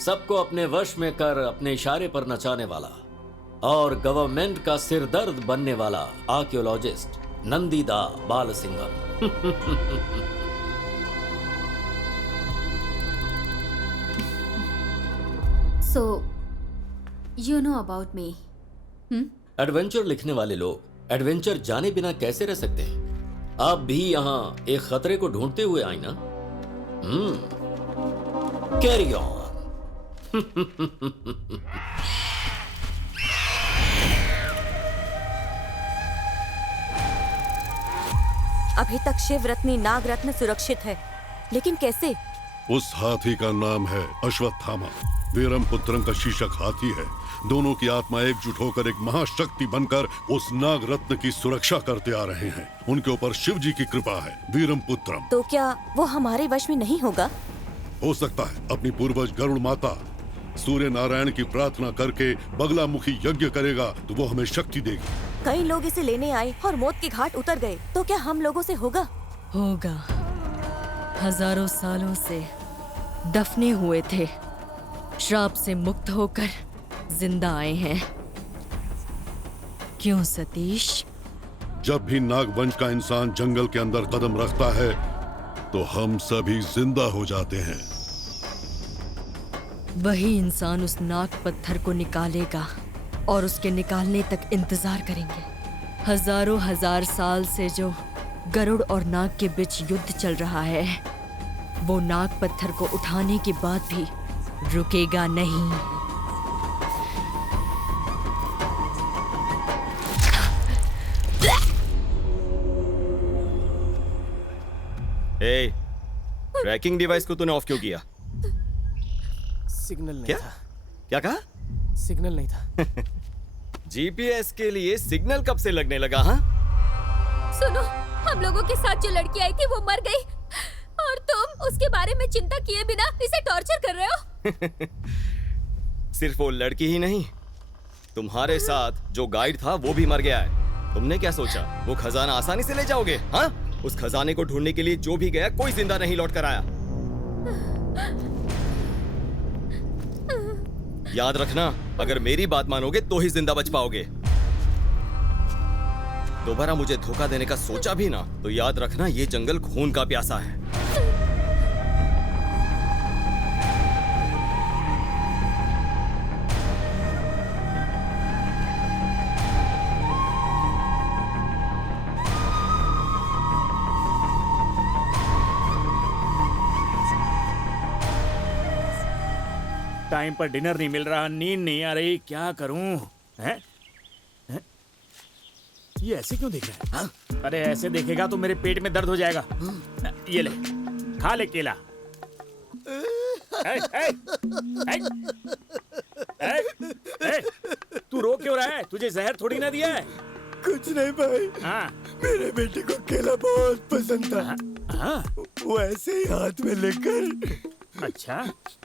सबको अपने वश में कर अपने इशारे पर नचाने वाला और गवर्नमेंट का सिरदर्द बनने वाला archaeologist Nandida Balasingham. So, you know about me. Adventure लिखने वाले लोग एडवेंचर जाने बिना कैसे रह सकते हैं? आप भी यहाँ एक खतरे को ढूंढते हुए आई ना? Carry on. अभी तक शिव रत्नी नाग रत्न सुरक्षित है, लेकिन कैसे? उस हाथी का नाम है अश्वत्थामा। वीरम पुत्रम का शीर्षक हाथी है। दोनों की आत्मा एकजुट होकर एक महाशक्ति बनकर उस नाग रत्न की सुरक्षा करते आ रहे हैं। उनके ऊपर शिव जी की कृपा है। वीरम पुत्रम। तो क्या वो हमारे वश में नहीं होगा? हो सकता है। अपनी पूर्वज गरुड़ माता सूर्य नारायण की प्रार्थना करके बगलामुखी यज्ञ करेगा तो वो हमें शक्ति देगी। कई लोग इसे लेने आए और मौत की घाट उतर गए, तो क्या हम लोगों से होगा? होगा। हजारों सालों से दफने हुए थे, श्राप से मुक्त होकर जिंदा आए हैं। क्यों सतीश? जब भी नागवंश का इंसान जंगल के अंदर कदम रखता है तो हम सभी जिंदा हो जाते हैं। वही इंसान उस नाग पत्थर को निकालेगा और उसके निकालने तक इंतजार करेंगे। हजारों हजार साल से जो गरुड़ और नाग के बीच युद्ध चल रहा है, वो नाग पत्थर को उठाने के बाद भी रुकेगा नहीं। ट्रैकिंग डिवाइस को तूने ऑफ क्यों किया? सिग्नल नहीं क्या? था। क्या कहा? सिग्नल नहीं था। जीपीएस के लिए सिग्नल कब से लगने लगा? हाँ, सुनो, हम लोगों के साथ जो लड़की आई थी वो मर गई और तुम उसके बारे में चिंता किए बिना इसे टॉर्चर कर रहे हो। सिर्फ वो लड़की ही नहीं, तुम्हारे साथ जो गाइड था वो भी मर गया है। तुमने क्या सोचा वो खजाना आसानी से ले जाओगे? हाँ, उस खजाने को ढूंढने के लिए जो भी गया कोई जिंदा नहीं लौट कर आया। याद रखना, अगर मेरी बात मानोगे तो ही जिंदा बच पाओगे। दोबारा मुझे धोखा देने का सोचा भी ना तो याद रखना, ये जंगल खून का प्यासा है। टाइम पर डिनर नहीं मिल रहा, नींद नहीं आ रही, क्या करूं? हैं? हैं? ये ऐसे क्यों देख रहा है? हाँ? अरे ऐसे देखेगा तो मेरे पेट में दर्द हो जाएगा। ये ले, खा ले केला। तू रो क्यों रहा है? तुझे जहर थोड़ी ना दिया है। कुछ नहीं भाई। हाँ? मेरे बेटे को केला बहुत पसंद था। हाँ? वो ऐसे ही हाथ में लेकर, अच्छा,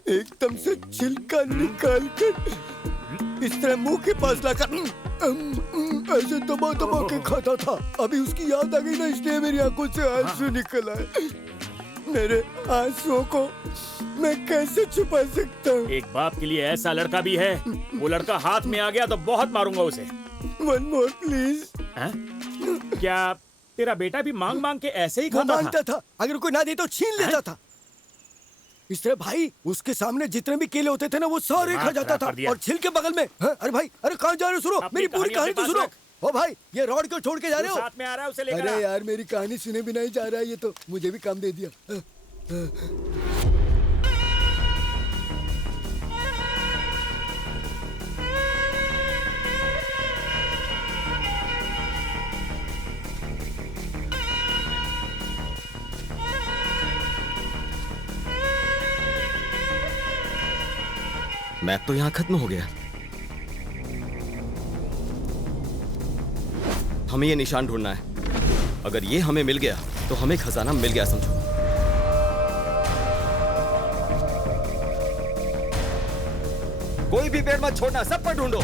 एकदम से छिलका निकाल कर इस तरह मुंह के पास लाकर ऐसे दबा दबा के खाता था। अभी उसकी याद आ गई ना, इसलिए मेरी आंखों से आंसू निकल आए। मेरे आंसुओं को मैं कैसे छुपा सकता हूँ? एक बाप के लिए ऐसा लड़का भी है। वो लड़का हाथ में आ गया तो बहुत मारूंगा उसे। One more please. क्या तेरा बेटा भी मांग मांग के ऐसे ही खाता मांगता था? अगर कोई ना दे तो छीन लेता था। इस तरह भाई उसके सामने जितने भी केले होते थे ना वो सारे खा जाता था। और छिल के बगल में अरे भाई, अरे कहाँ जा रहे हो? सुनो मेरी पूरी कहानी तो सुनो। ओ भाई, ये रॉड क्यों छोड़ के जा रहे हो? साथ में आ रहा है, उसे लेकर अरे यार, मेरी कहानी सुने बिना ही जा रहा है। ये तो मुझे भी काम दे दिया। मैप तो यहाँ खत्म हो गया। हमें ये निशान ढूंढना है। अगर ये हमें मिल गया तो हमें खजाना मिल गया समझो। कोई भी पेड़ मत छोड़ना, सब पर ढूंढो।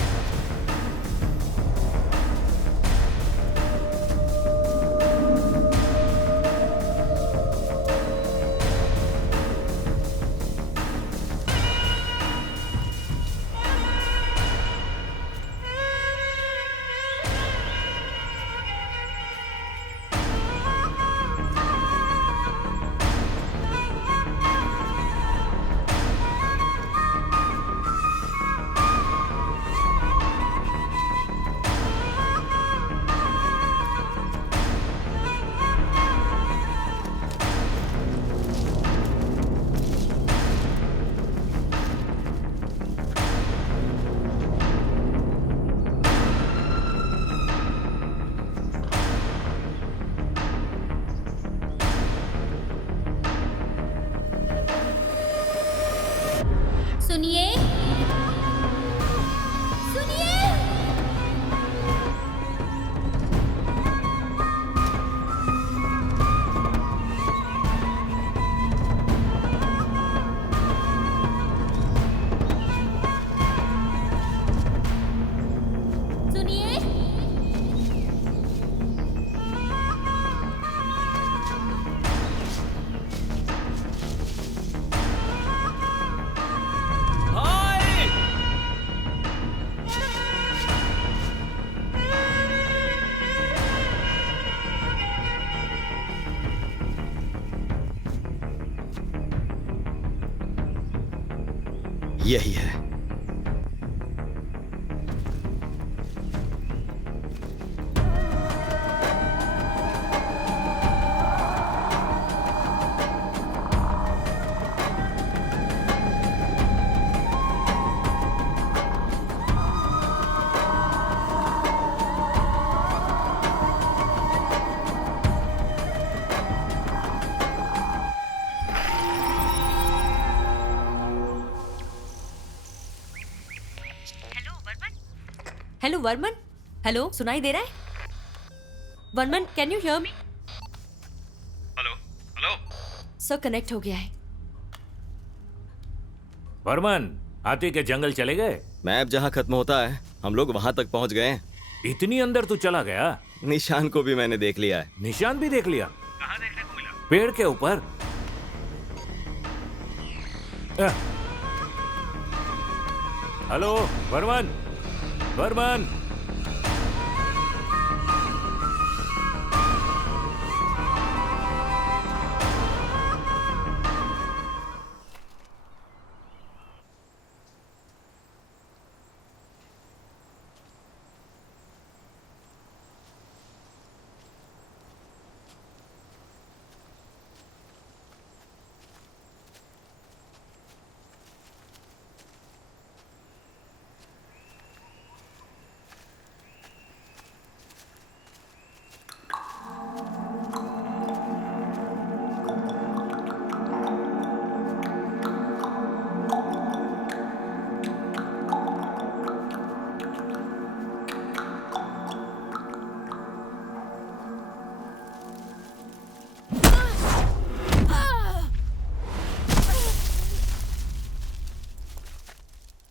सुनिए, सुनिए। सुनिए। यही है। हेलो वर्मन, हेलो, सुनाई दे रहा है? Varman, can you hear me? Hello hello. Sir connect हो गया है। वर्मन, हाथी के जंगल चले गए? मैप जहाँ खत्म होता है हम लोग वहां तक पहुंच गए हैं। इतनी अंदर तू चला गया? निशान को भी मैंने देख लिया है। निशान भी देख लिया? कहाँ देखने को मिला? पेड़ के ऊपर। हेलो वर्मन, वर्मन।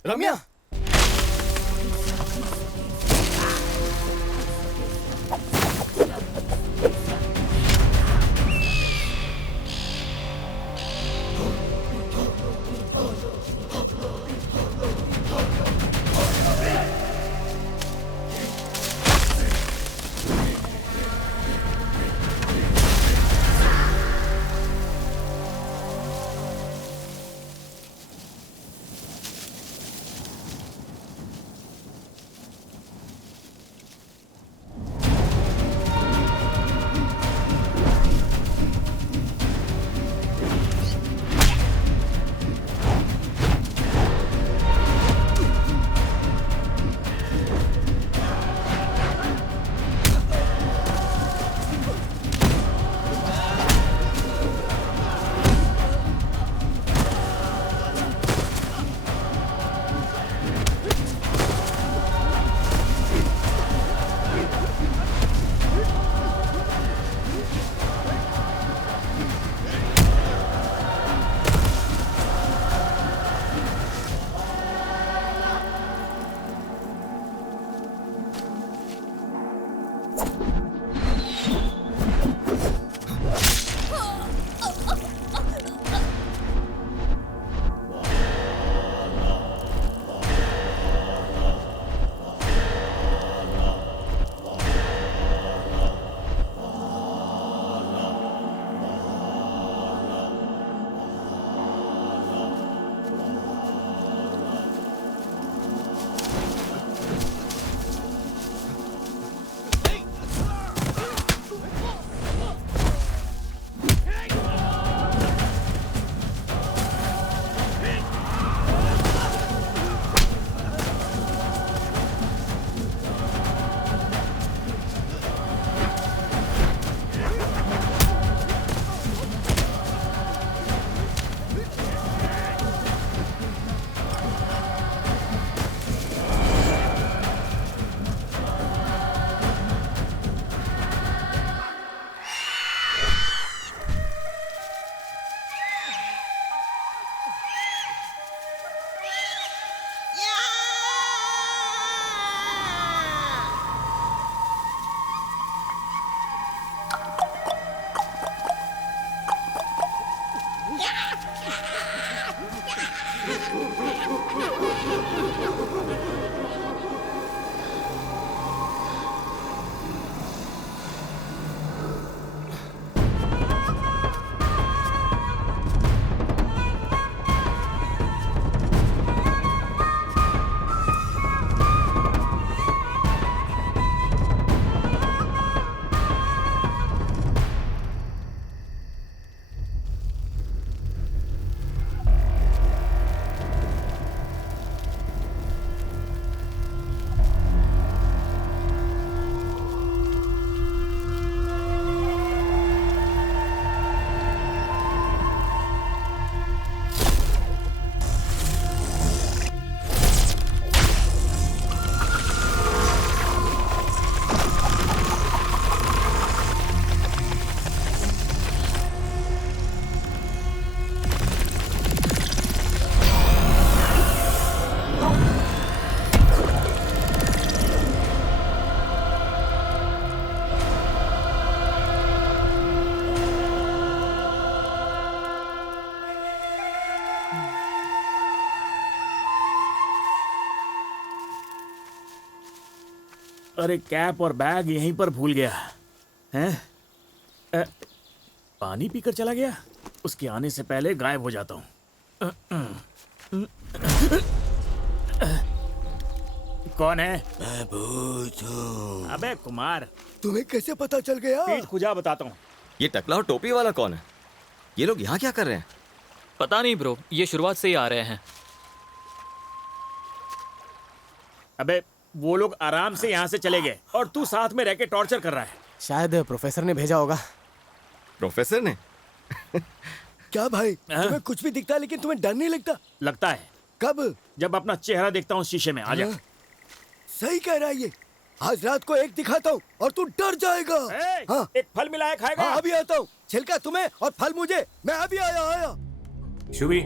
रम्या, अरे कैप और बैग यहीं पर भूल गया हैं? पानी पीकर चला गया। उसके आने से पहले गायब हो जाता हूँ। कौन है? मैं भूत हूँ। अबे कुमार, तुम्हें कैसे पता चल गया? पीठ खुजा बताता हूँ। ये टकला और टोपी वाला कौन है? ये लोग यहाँ क्या कर रहे हैं? पता नहीं ब्रो, ये शुरुआत से ही आ रहे हैं। अबे वो लोग आराम से यहाँ से चले गए और तू साथ में रह के टॉर्चर कर रहा है। शायद प्रोफेसर ने भेजा होगा। प्रोफेसर ने? क्या भाई, तुम्हें कुछ भी दिखता है लेकिन तुम्हें डर नहीं लगता? लगता है। कब? जब अपना चेहरा देखता हूँ शीशे में। आजा। सही कह रहा है ये। आज रात को एक दिखाता हूँ और तू डर जाएगा। हाँ। एक फल मिला है, खाएगा? हाँ, अभी आता हूँ। छिलका तुम्हें और फल मुझे। मैं अभी आया। शुभी,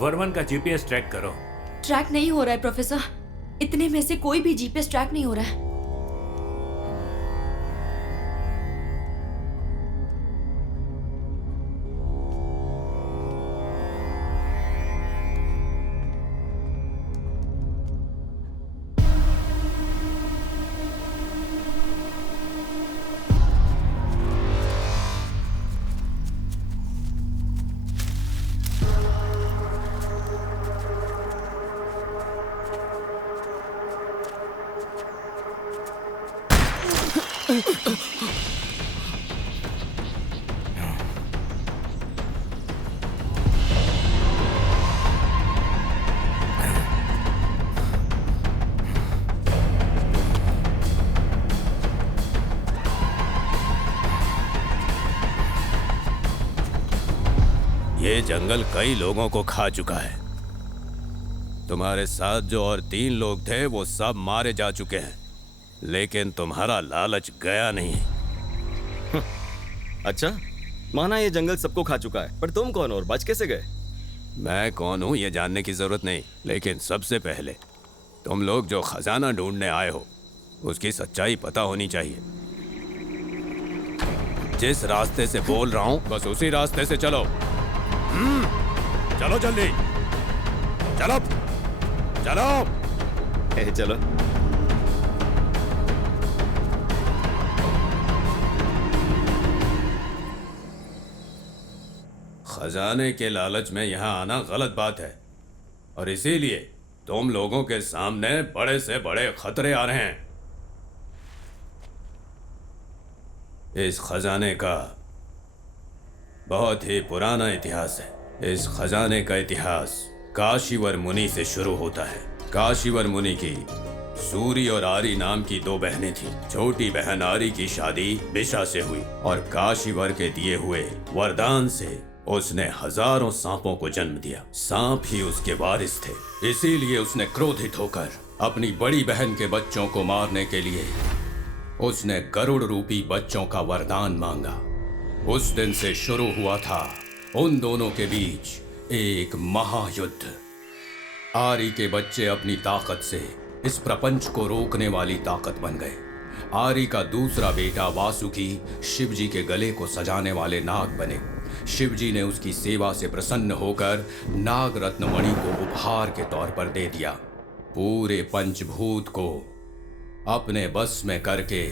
वर्मन का जीपीएस ट्रैक करो। ट्रैक नहीं हो रहा है प्रोफेसर। इतने में से कोई भी जीपीएस ट्रैक नहीं हो रहा है। ये जंगल कई लोगों को खा चुका है। तुम्हारे साथ जो और 3 लोग थे वो सब मारे जा चुके हैं, लेकिन तुम्हारा लालच गया नहीं। अच्छा, माना ये जंगल सबको खा चुका है, पर तुम कौन हो और बच कैसे गए? मैं कौन हूं ये जानने की जरूरत नहीं, लेकिन सबसे पहले तुम लोग जो खजाना ढूंढने आए हो उसकी सच्चाई पता होनी चाहिए। जिस रास्ते से बोल रहा हूं बस उसी रास्ते से चलो। चलो जल्दी, चलो चलो। चलो। खजाने के लालच में यहाँ आना गलत बात है और इसीलिए तुम लोगों के सामने बड़े से बड़े खतरे आ रहे हैं। इस खजाने का बहुत ही पुराना इतिहास है। इस खजाने का इतिहास काशीवर मुनि से शुरू होता है। काशीवर मुनि की सूरी और आरी नाम की 2 बहनें थीं। छोटी बहन आरी की शादी बिशा से हुई और काशीवर के दिए हुए वरदान से उसने हजारों सांपों को जन्म दिया। सांप ही उसके वारिस थे, इसीलिए उसने क्रोधित होकर अपनी बड़ी बहन के बच्चों को मारने के लिए उसने गरुड़ रूपी बच्चों का वरदान मांगा। उस दिन से शुरू हुआ था उन दोनों के बीच एक महायुद्ध। आरी के बच्चे अपनी ताकत से इस प्रपंच को रोकने वाली ताकत बन गए। आरी का दूसरा बेटा वासुकी शिवजी के गले को सजाने वाले नाग बने। शिवजी ने उसकी सेवा से प्रसन्न होकर नाग रत्न मणि को उपहार के तौर पर दे दिया। पूरे पंचभूत को अपने बस में करके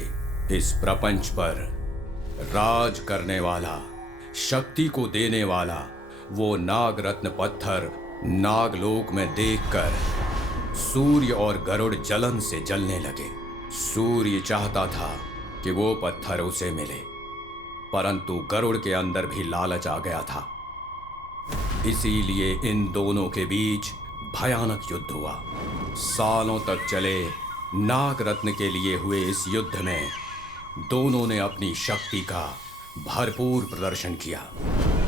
इस प्रपंच पर राज करने वाला, शक्ति को देने वाला वो नाग रत्न पत्थर नागलोक में देखकर सूर्य और गरुड़ जलन से जलने लगे। सूर्य चाहता था कि वो पत्थर उसे मिले, परंतु गरुड़ के अंदर भी लालच आ गया था। इसीलिए इन दोनों के बीच भयानक युद्ध हुआ। सालों तक चले नाग रत्न के लिए हुए इस युद्ध में दोनों ने अपनी शक्ति का भरपूर प्रदर्शन किया।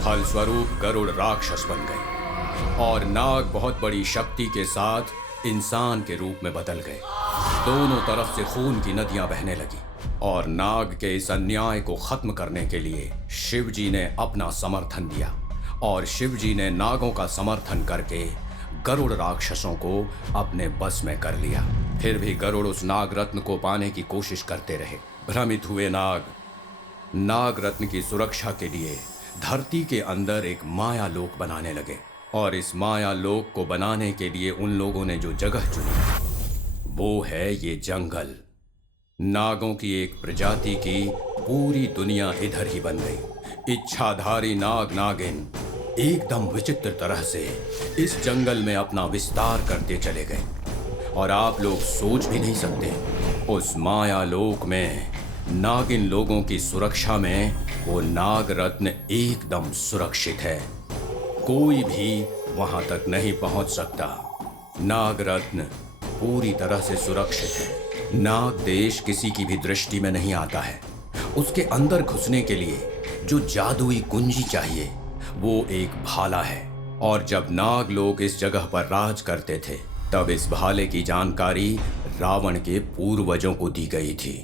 फलस्वरूप गरुड़ राक्षस बन गए और नाग बहुत बड़ी शक्ति के साथ इंसान के रूप में बदल गए। दोनों तरफ से खून की नदियां बहने लगी और नाग के इस अन्याय को खत्म करने के लिए शिवजी ने अपना समर्थन दिया और शिवजी ने नागों का समर्थन करके गरुड़ राक्षसों को अपने बस में कर लिया। फिर भी गरुड़ उस नाग रत्न को पाने की कोशिश करते रहे। भ्रमित हुए नाग रत्न की सुरक्षा के लिए धरती के अंदर एक माया लोक बनाने लगे और इस माया लोक को बनाने के लिए उन लोगों ने जो जगह चुनी वो है ये जंगल। नागों की एक प्रजाति की पूरी दुनिया इधर ही बन गई। इच्छाधारी नाग नागिन एकदम विचित्र तरह से इस जंगल में अपना विस्तार करते चले गए और आप लोग सोच भी नहीं सकते उस माया लोक में नागिन लोगों की सुरक्षा में वो नाग रत्न एकदम सुरक्षित है। कोई भी वहां तक नहीं पहुंच सकता। नाग रत्न पूरी तरह से सुरक्षित है। नाग देश किसी की भी दृष्टि में नहीं आता है। उसके अंदर घुसने के लिए जो जादुई कुंजी चाहिए वो एक भाला है। और जब नाग लोग इस जगह पर राज करते थे तब इस भाले की जानकारी रावण के पूर्वजों को दी गई थी।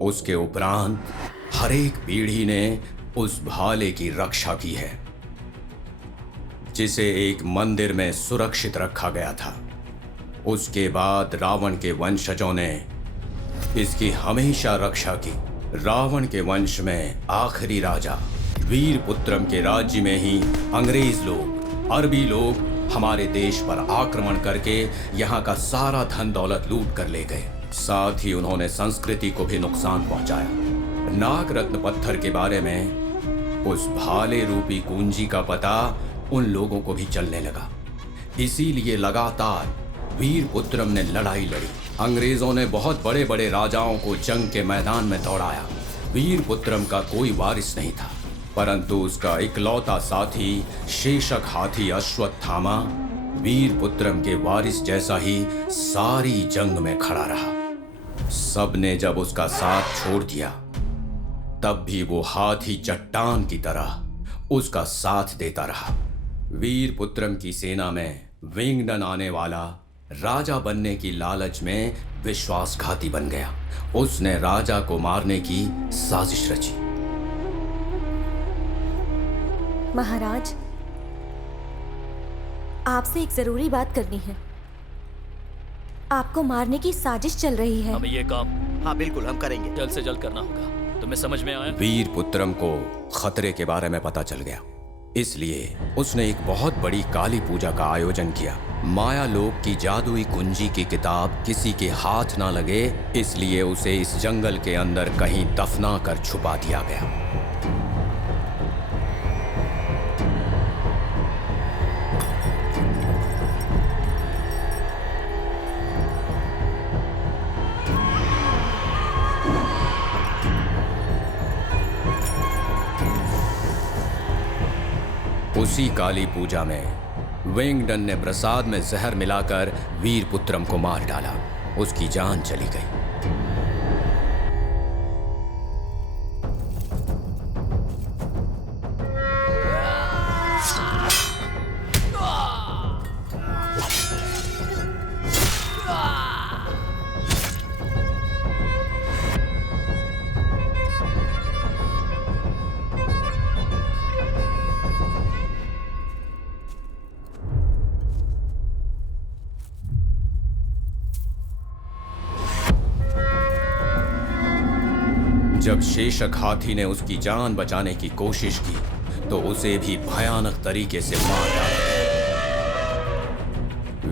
उसके उपरांत हर एक पीढ़ी ने उस भाले की रक्षा की है, जिसे एक मंदिर में सुरक्षित रखा गया था। उसके बाद रावण के वंशजों ने इसकी हमेशा रक्षा की। रावण के वंश में आखिरी राजा वीरपुत्रम के राज्य में ही अंग्रेज लोग, अरबी लोग हमारे देश पर आक्रमण करके यहाँ का सारा धन दौलत लूट कर ले गए। साथ ही उन्होंने संस्कृति को भी नुकसान पहुंचाया। नाग रत्न पत्थर के बारे में, उस भाले रूपी कुंजी का पता उन लोगों को भी चलने लगा। इसीलिए लगातार वीरपुत्रम ने लड़ाई लड़ी। अंग्रेजों ने बहुत बड़े बड़े राजाओं को जंग के मैदान में दौड़ाया। वीरपुत्रम का कोई वारिस नहीं था, परंतु उसका इकलौता साथी शेषक हाथी अश्वत्थामा वीरपुत्रम के वारिस जैसा ही सारी जंग में खड़ा रहा। सबने जब उसका साथ छोड़ दिया तब भी वो हाथी चट्टान की तरह उसका साथ देता रहा। वीरपुत्रम की सेना में विंगडन आने वाला राजा बनने की लालच में विश्वासघाती बन गया। उसने राजा को मारने की साजिश रची। महाराज, आपसे एक जरूरी बात करनी है। आपको मारने की साजिश चल रही है। हमें ये काम हाँ बिल्कुल हम करेंगे, जल्द से जल्द करना होगा। तुम्हें समझ में आया? वीरपुत्रम को खतरे के बारे में पता चल गया, इसलिए उसने एक बहुत बड़ी काली पूजा का आयोजन किया। माया लोक की जादुई कुंजी की किताब किसी के हाथ ना लगे, इसलिए उसे इस जंगल के अंदर कहीं दफना कर छुपा दिया गया। उसी काली पूजा में विंगडन ने प्रसाद में जहर मिलाकर वीरपुत्रम को मार डाला। उसकी जान चली गई। जब शेषक हाथी ने उसकी जान बचाने की कोशिश की तो उसे भी भयानक तरीके से मार डाला।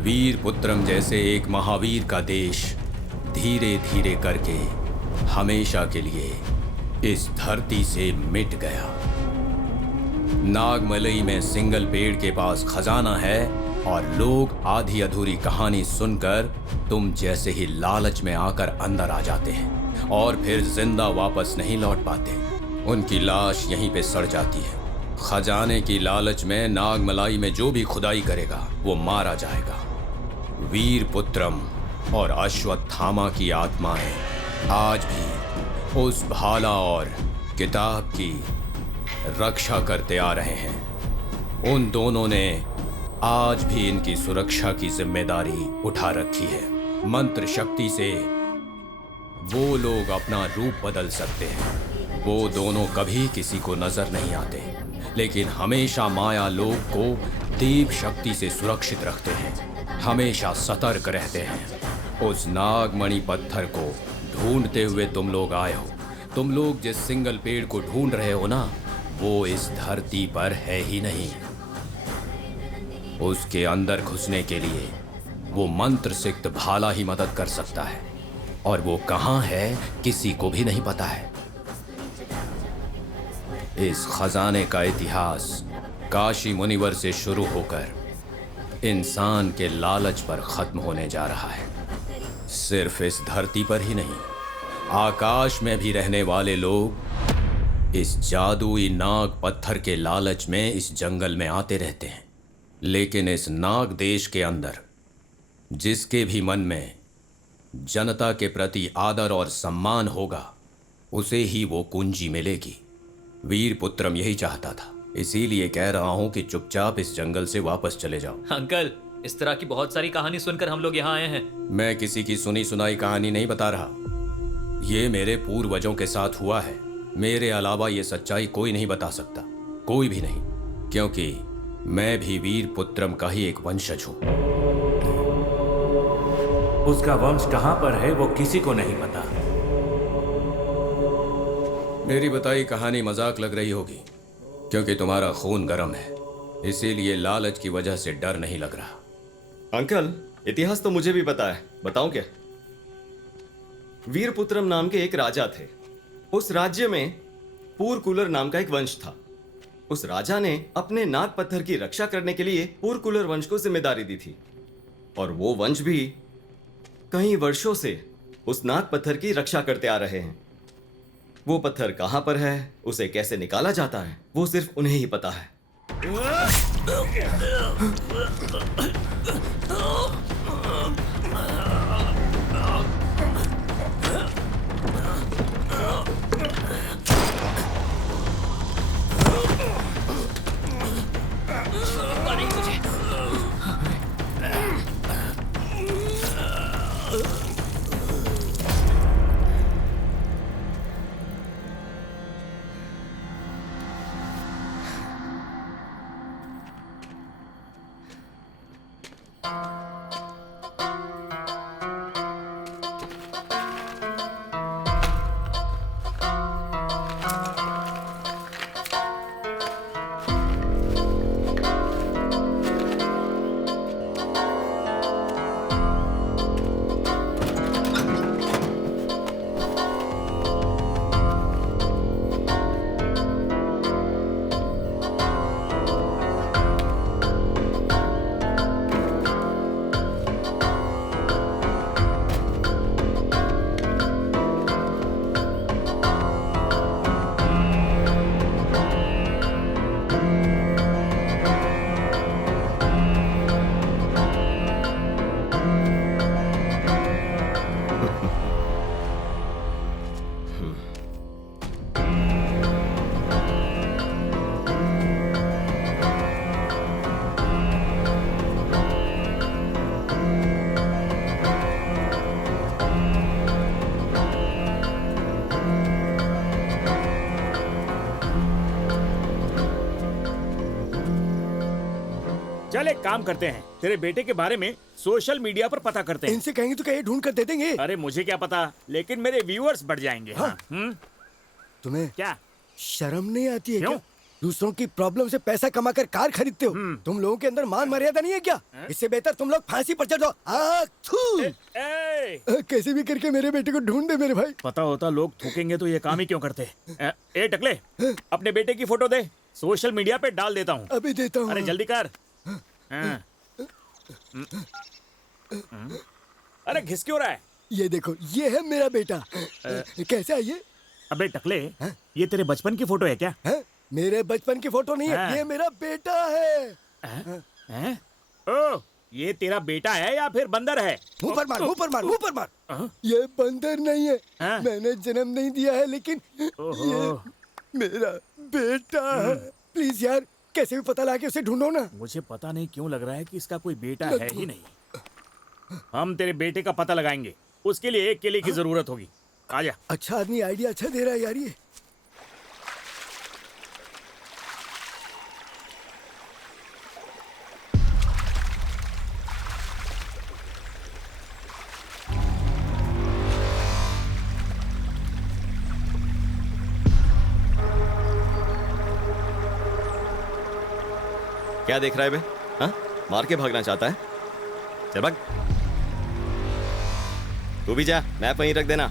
वीरपुत्रम जैसे एक महावीर का देश धीरे धीरे करके हमेशा के लिए इस धरती से मिट गया। नागमलई में सिंगल पेड़ के पास खजाना है और लोग आधी अधूरी कहानी सुनकर तुम जैसे ही लालच में आकर अंदर आ जाते हैं और फिर जिंदा वापस नहीं लौट पाते। उनकी लाश यहीं पे सड़ जाती है। खजाने की लालच में नागमलाई में जो भी खुदाई करेगा वो मारा जाएगा। वीरपुत्रम और अश्वत्थामा की आत्माएं आज भी उस भाला और किताब की रक्षा करते आ रहे हैं। उन दोनों ने आज भी इनकी सुरक्षा की जिम्मेदारी उठा रखी है। मंत्र शक्ति से वो लोग अपना रूप बदल सकते हैं। वो दोनों कभी किसी को नजर नहीं आते, लेकिन हमेशा माया लोक को देव शक्ति से सुरक्षित रखते हैं। हमेशा सतर्क रहते हैं। उस नागमणि पत्थर को ढूंढते हुए तुम लोग आए हो। तुम लोग जिस सिंगल पेड़ को ढूंढ रहे हो ना, वो इस धरती पर है ही नहीं। उसके अंदर घुसने के लिए वो मंत्र सिक्त भाला ही मदद कर सकता है। और वो कहाँ है किसी को भी नहीं पता है। इस खजाने का इतिहास काशी मुनिवर से शुरू होकर इंसान के लालच पर खत्म होने जा रहा है। सिर्फ इस धरती पर ही नहीं, आकाश में भी रहने वाले लोग इस जादुई नाग पत्थर के लालच में इस जंगल में आते रहते हैं। लेकिन इस नाग देश के अंदर जिसके भी मन में जनता के प्रति आदर और सम्मान होगा, उसे ही वो कुंजी मिलेगी। वीरपुत्रम यही चाहता था, इसीलिए कह रहा हूं कि चुपचाप इस जंगल से वापस चले जाओ। अंकल, इस तरह की बहुत सारी कहानी सुनकर हम लोग यहाँ आए हैं। मैं किसी की सुनी सुनाई कहानी नहीं बता रहा, ये मेरे पूर्वजों के साथ हुआ है। मेरे अलावा ये सच्चाई कोई नहीं बता सकता, कोई भी नहीं, क्योंकि मैं भी वीरपुत्रम का ही एक वंशज हूं। उसका वंश कहां पर है वो किसी को नहीं पता। मेरी बताई कहानी मजाक लग रही होगी, क्योंकि तुम्हारा खून गर्म है, इसीलिए लालच की वजह से डर नहीं लग रहा। अंकल, इतिहास तो मुझे भी पता है, बताऊं क्या? वीरपुत्रम नाम के एक राजा थे। उस राज्य में पूरकुलर नाम का एक वंश था। उस राजा ने अपने नाग पत्थर की रक्षा करने के लिए पूरकुलर वंश को जिम्मेदारी दी थी, और वो वंश भी कई वर्षों से उस नाग पत्थर की रक्षा करते आ रहे हैं। वो पत्थर कहां पर है, उसे कैसे निकाला जाता है, वो सिर्फ उन्हें ही पता है। चल एक काम करते हैं, तेरे बेटे के बारे में सोशल मीडिया पर पता करते हैं। इनसे कहेंगे तो क्या ये ढूंढ कर दे देंगे? अरे मुझे क्या पता, लेकिन मेरे व्यूअर्स बढ़ जाएंगे। हाँ। तुम्हें क्या शर्म नहीं आती है क्यों? क्या? दूसरों की प्रॉब्लम से पैसा कमाकर कार खरीदते हो। तुम लोगों के अंदर मान मर्यादा नहीं है क्या? इससे बेहतर तुम लोग फांसी पर चढ़ जाओ। कैसे भी करके मेरे बेटे को ढूंढ दे मेरे भाई। पता होता लोग थूकेंगे तो ये काम ही क्यों करते। ए टकले, अपने बेटे की फोटो दे, सोशल मीडिया पे डाल देता हूँ। अभी देता हूँ। अरे जल्दी कर। अरे घिस क्यों रहा है? ये देखो, ये है मेरा बेटा। कैसा है ये? अबे टकले, ये तेरे बचपन की फोटो है क्या? मेरे बचपन की फोटो नहीं है, ये मेरा बेटा है। ओ, ये तेरा बेटा है या फिर बंदर है? मुंह पर मार, मुंह पर मार, मुंह पर मार। ये बंदर नहीं है, मैंने जन्म नहीं दिया है, लेकिन ये मेरा बेटा है। प्लीज यार, कैसे भी पता लगा के उसे ढूंढो ना। मुझे पता नहीं क्यों लग रहा है कि इसका कोई बेटा है ही नहीं। हम तेरे बेटे का पता लगाएंगे, उसके लिए एक केले की जरूरत होगी। आजा। अच्छा आदमी आइडिया अच्छा दे रहा है यार ये। क्या देख रहा है बे? हाँ? मार के भागना चाहता है? चल भाग। तू भी जा, मैप वहीं रख देना।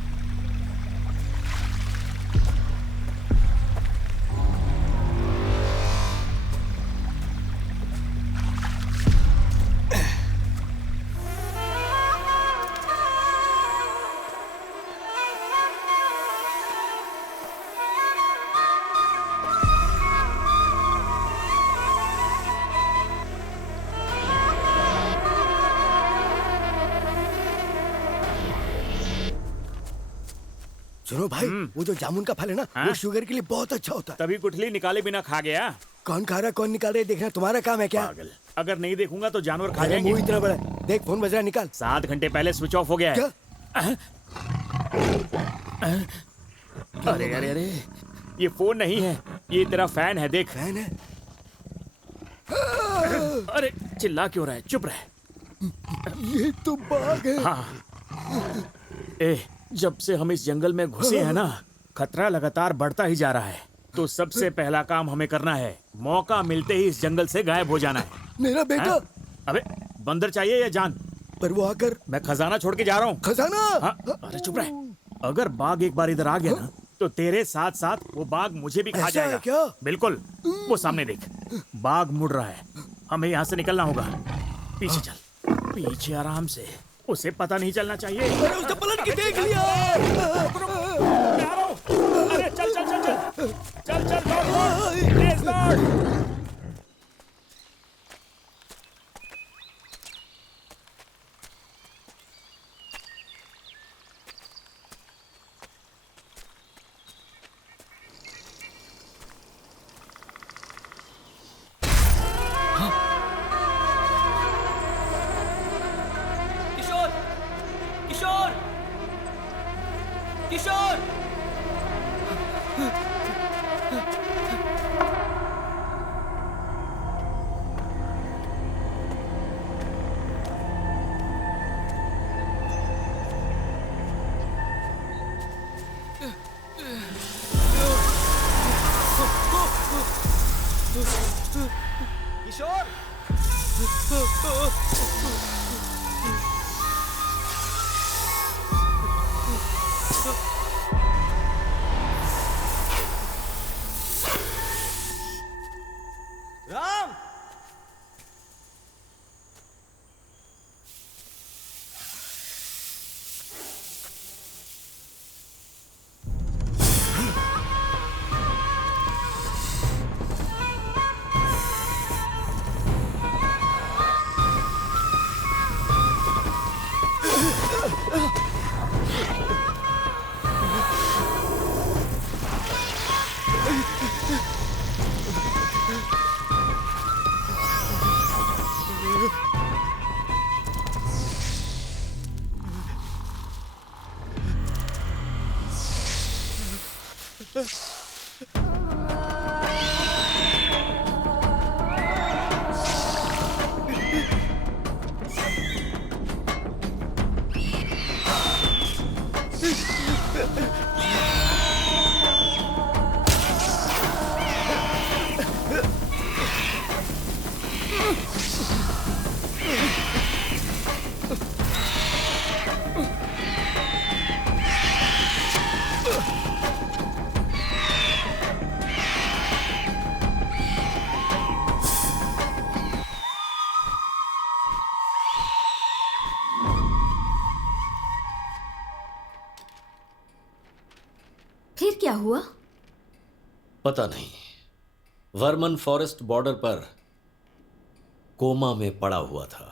सुनो भाई, वो जो जामुन का फल है ना, वो शुगर के लिए बहुत अच्छा होता है। तभी गुठली निकाले बिना खा गया। कौन खा रहा कौन निकाल रहा है देखना तुम्हारा काम है क्या? पागल, अगर नहीं देखूंगा तो जानवर खा अरे जाएंगे। मुंह इतना बड़ा है। देख फोन बज रहा है, निकाल। 7 घंटे पहले स्विच ऑफ हो गया है। क्या? अरे अरे अरे, ये फोन नहीं है, ये तेरा फैन है, देख। फैन है? अरे चिल्ला क्यों रहा है, चुप रह। ये तो बाघ है। हाँ। जब से हम इस जंगल में घुसे हैं ना, खतरा लगातार बढ़ता ही जा रहा है। तो सबसे पहला काम हमें करना है, मौका मिलते ही इस जंगल से गायब हो जाना है। मेरा बेटा। अबे बंदर चाहिए या जान? पर वो आकर मैं खजाना छोड़ के जा रहा हूँ। खजाना? हाँ, अरे चुप रह। अगर बाघ एक बार इधर आ गया ना, तो तेरे साथ साथ वो बाघ मुझे भी खा जाएगा। क्या? बिल्कुल, वो सामने देख, बाघ मुड़ रहा है। हमें यहाँ से निकलना होगा। पीछे चल, पीछे आराम से, उसे पता नहीं चलना चाहिए। अरे उसने पलट के देख लिया। अरे चल चल चल चल चल चल दौड़, तेज दौड़। किशोर, किशोर, किशोर। किशोर। राम। फिर क्या हुआ? पता नहीं। वर्मन फॉरेस्ट बॉर्डर पर कोमा में पड़ा हुआ था।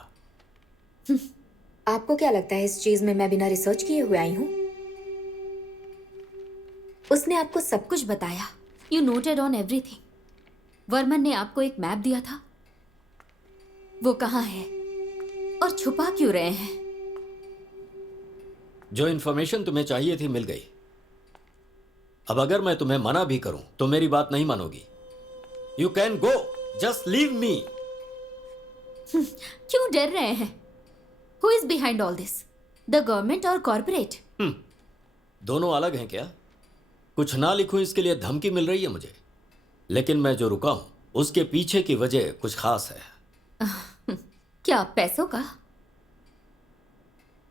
आपको क्या लगता है इस चीज में मैं बिना रिसर्च किए हुए आई हूँ? उसने आपको सब कुछ बताया। You noted on everything. Varman ने आपको एक मैप दिया था। वो कहाँ है और छुपा क्यों रहे हैं? जो इन्फॉर्मेशन तुम्हें चाहिए थी मिल गई। अब अगर मैं तुम्हें मना भी करूं तो मेरी बात नहीं मानोगी। You can go, just leave me. क्यों डर रहे हैं? Who is behind all this? The government और कॉर्पोरेट? दोनों अलग हैं क्या? कुछ ना लिखूं इसके लिए धमकी मिल रही है मुझे, लेकिन मैं जो रुका हूं उसके पीछे की वजह कुछ खास है। क्या पैसों का?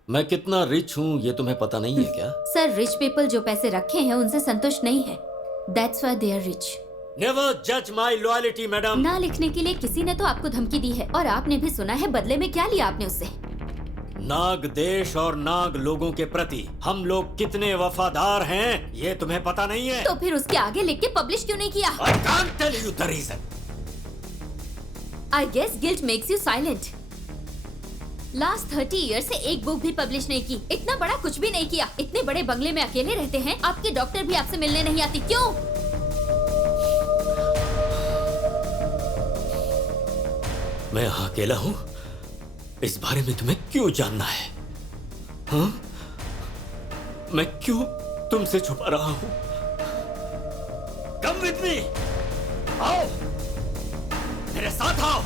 मैं कितना रिच हूँ ये तुम्हें पता नहीं है क्या? सर, रिच पीपल जो पैसे रखे हैं उनसे संतुष्ट नहीं है। That's why they are rich. Never जज माई लॉयल्टी मैडम। ना लिखने के लिए किसी ने तो आपको धमकी दी है और आपने भी सुना है, बदले में क्या लिया आपने उससे? नाग देश और नाग लोगों के प्रति हम लोग कितने वफादार हैं ये तुम्हें पता नहीं है? तो फिर उसके आगे लिख के पब्लिश क्यों नहीं किया? I can't tell you the reason. I guess guilt makes you silent. Last 30 year से एक बुक भी पब्लिश नहीं की, इतना बड़ा कुछ भी नहीं किया, इतने बड़े बंगले में अकेले रहते हैं, आपकी डॉक्टर भी आपसे मिलने नहीं आती, क्यों? मैं यहाँ अकेला हूँ, इस बारे में तुम्हें क्यों जानना है? हाँ? मैं क्यों तुमसे छुपा रहा हूँ? Come with me. आओ, मेरे साथ आओ।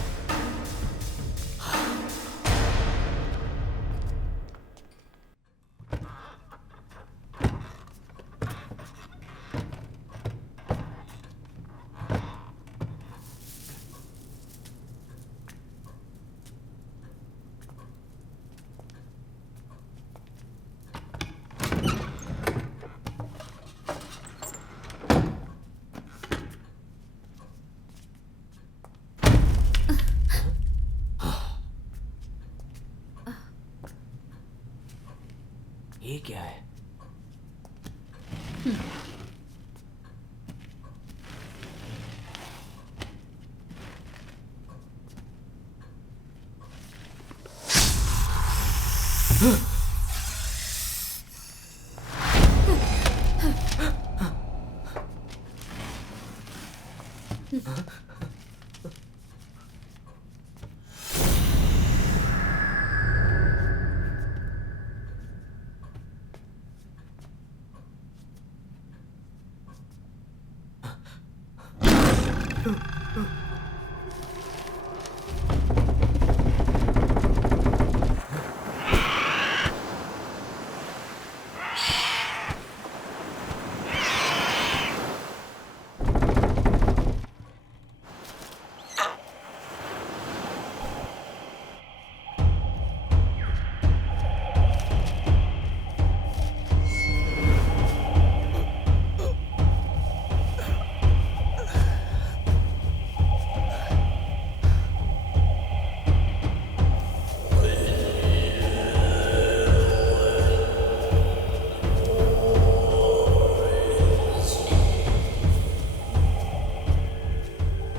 ये क्या है?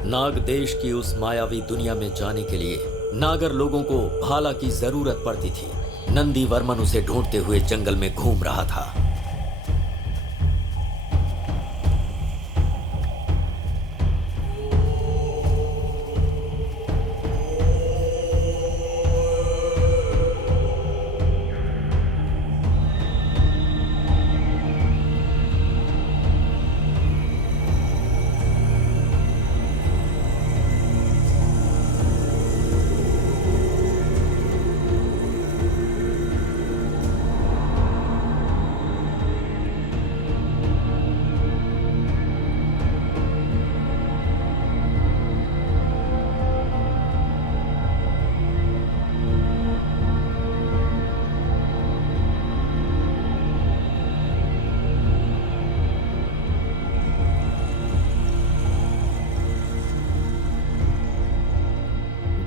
नाग देश की उस मायावी दुनिया में जाने के लिए नागर लोगों को भाला की जरूरत पड़ती थी। नंदी वर्मन उसे ढूंढते हुए जंगल में घूम रहा था।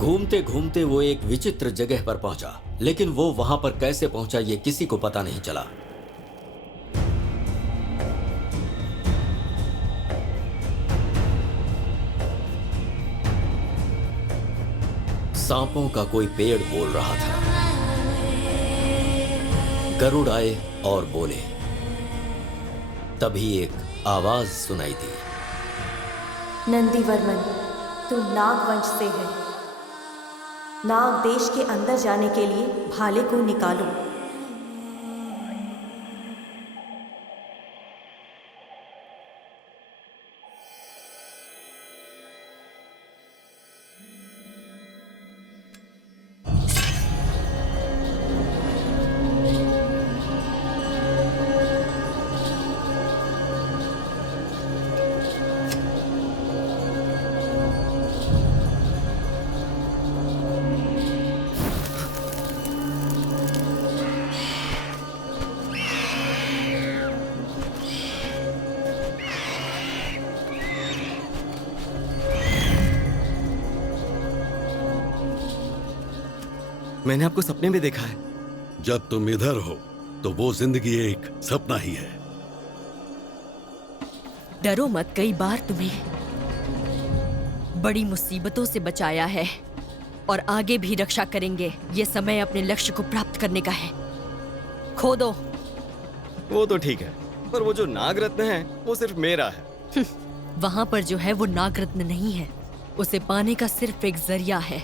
घूमते घूमते वो एक विचित्र जगह पर पहुंचा, लेकिन वो वहां पर कैसे पहुंचा ये किसी को पता नहीं चला। सांपों का कोई पेड़ बोल रहा था। गरुड़ आए और बोले। तभी एक आवाज सुनाई दी। नंदीवर्मन, तुम नागवंश से है। नाग देश के अंदर जाने के लिए भाले को निकालो। मैंने आपको सपने में देखा है। जब तुम इधर हो तो वो जिंदगी एक सपना ही है। डरो मत, कई बार तुम्हें बड़ी मुसीबतों से बचाया है और आगे भी रक्षा करेंगे। ये समय अपने लक्ष्य को प्राप्त करने का है। खो दो। वो तो ठीक है, पर वो जो नागरत्न है वो सिर्फ मेरा है। वहां पर जो है वो नागरत्न नहीं है, उसे पाने का सिर्फ एक जरिया है।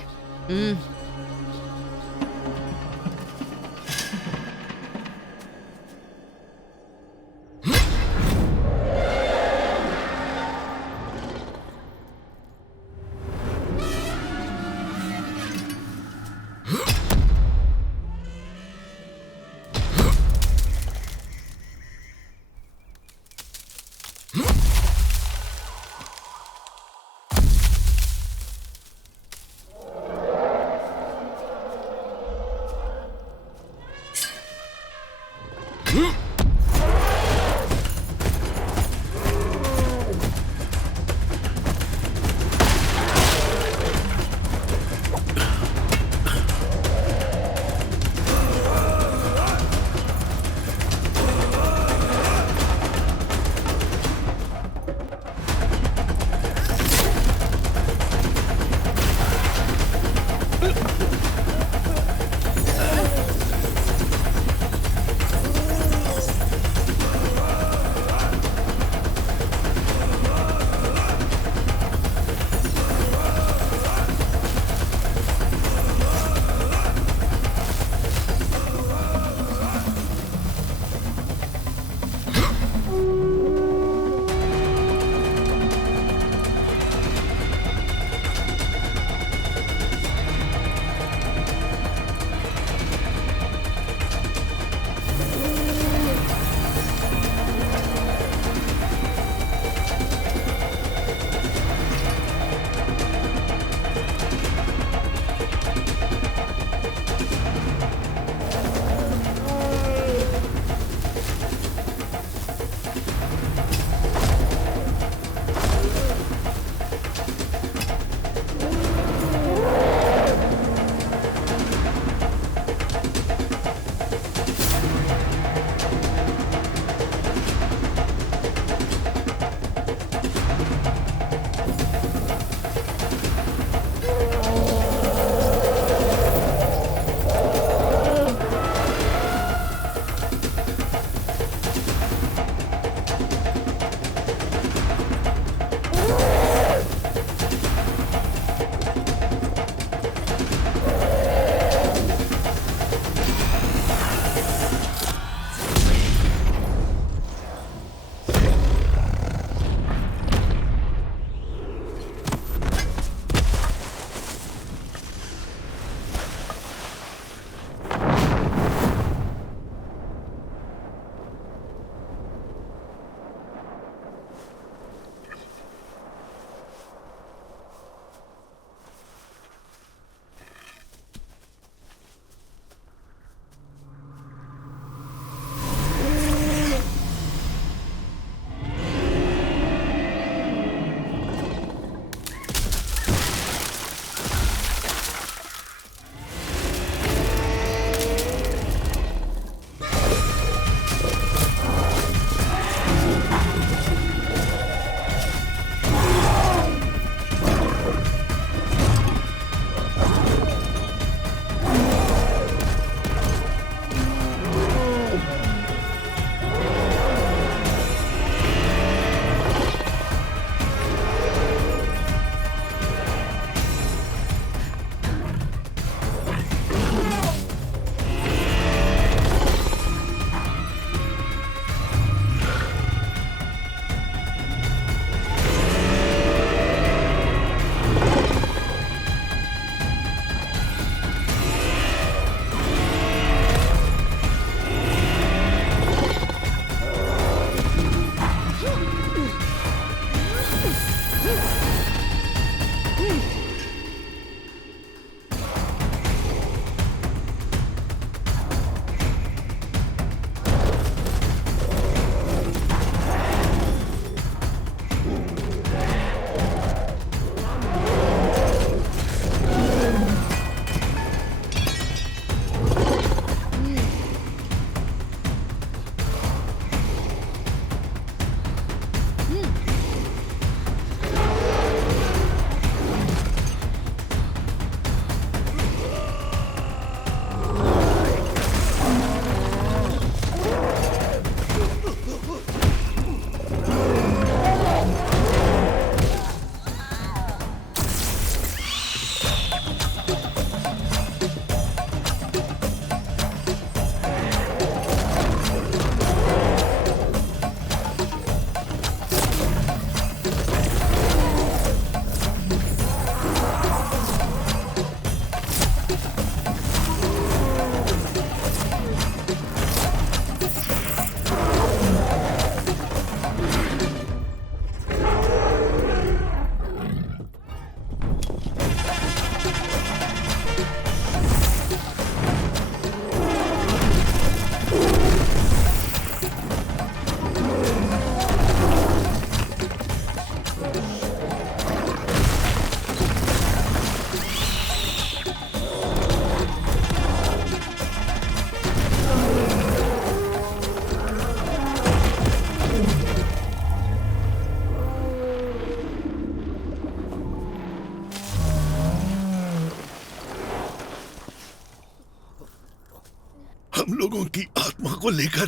हम लोगों की आत्मा को लेकर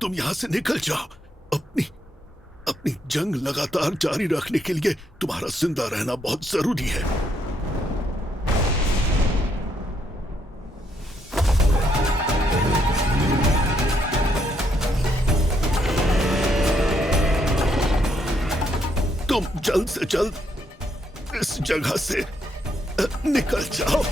तुम यहाँ से निकल जाओ। अपनी जंग लगातार जारी रखने के लिए तुम्हारा जिंदा रहना बहुत जरूरी है। तुम जल्द से जल्द इस जगह से निकल जाओ।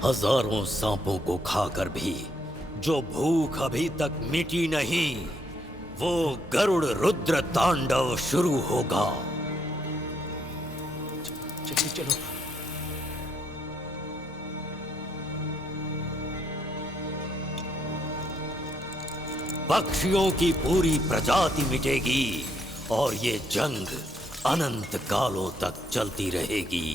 हजारों सांपों को खाकर भी जो भूख अभी तक मिटी नहीं, वो गरुड़ रुद्र तांडव शुरू होगा। चलो। पक्षियों की पूरी प्रजाति मिटेगी और ये जंग अनंत कालों तक चलती रहेगी।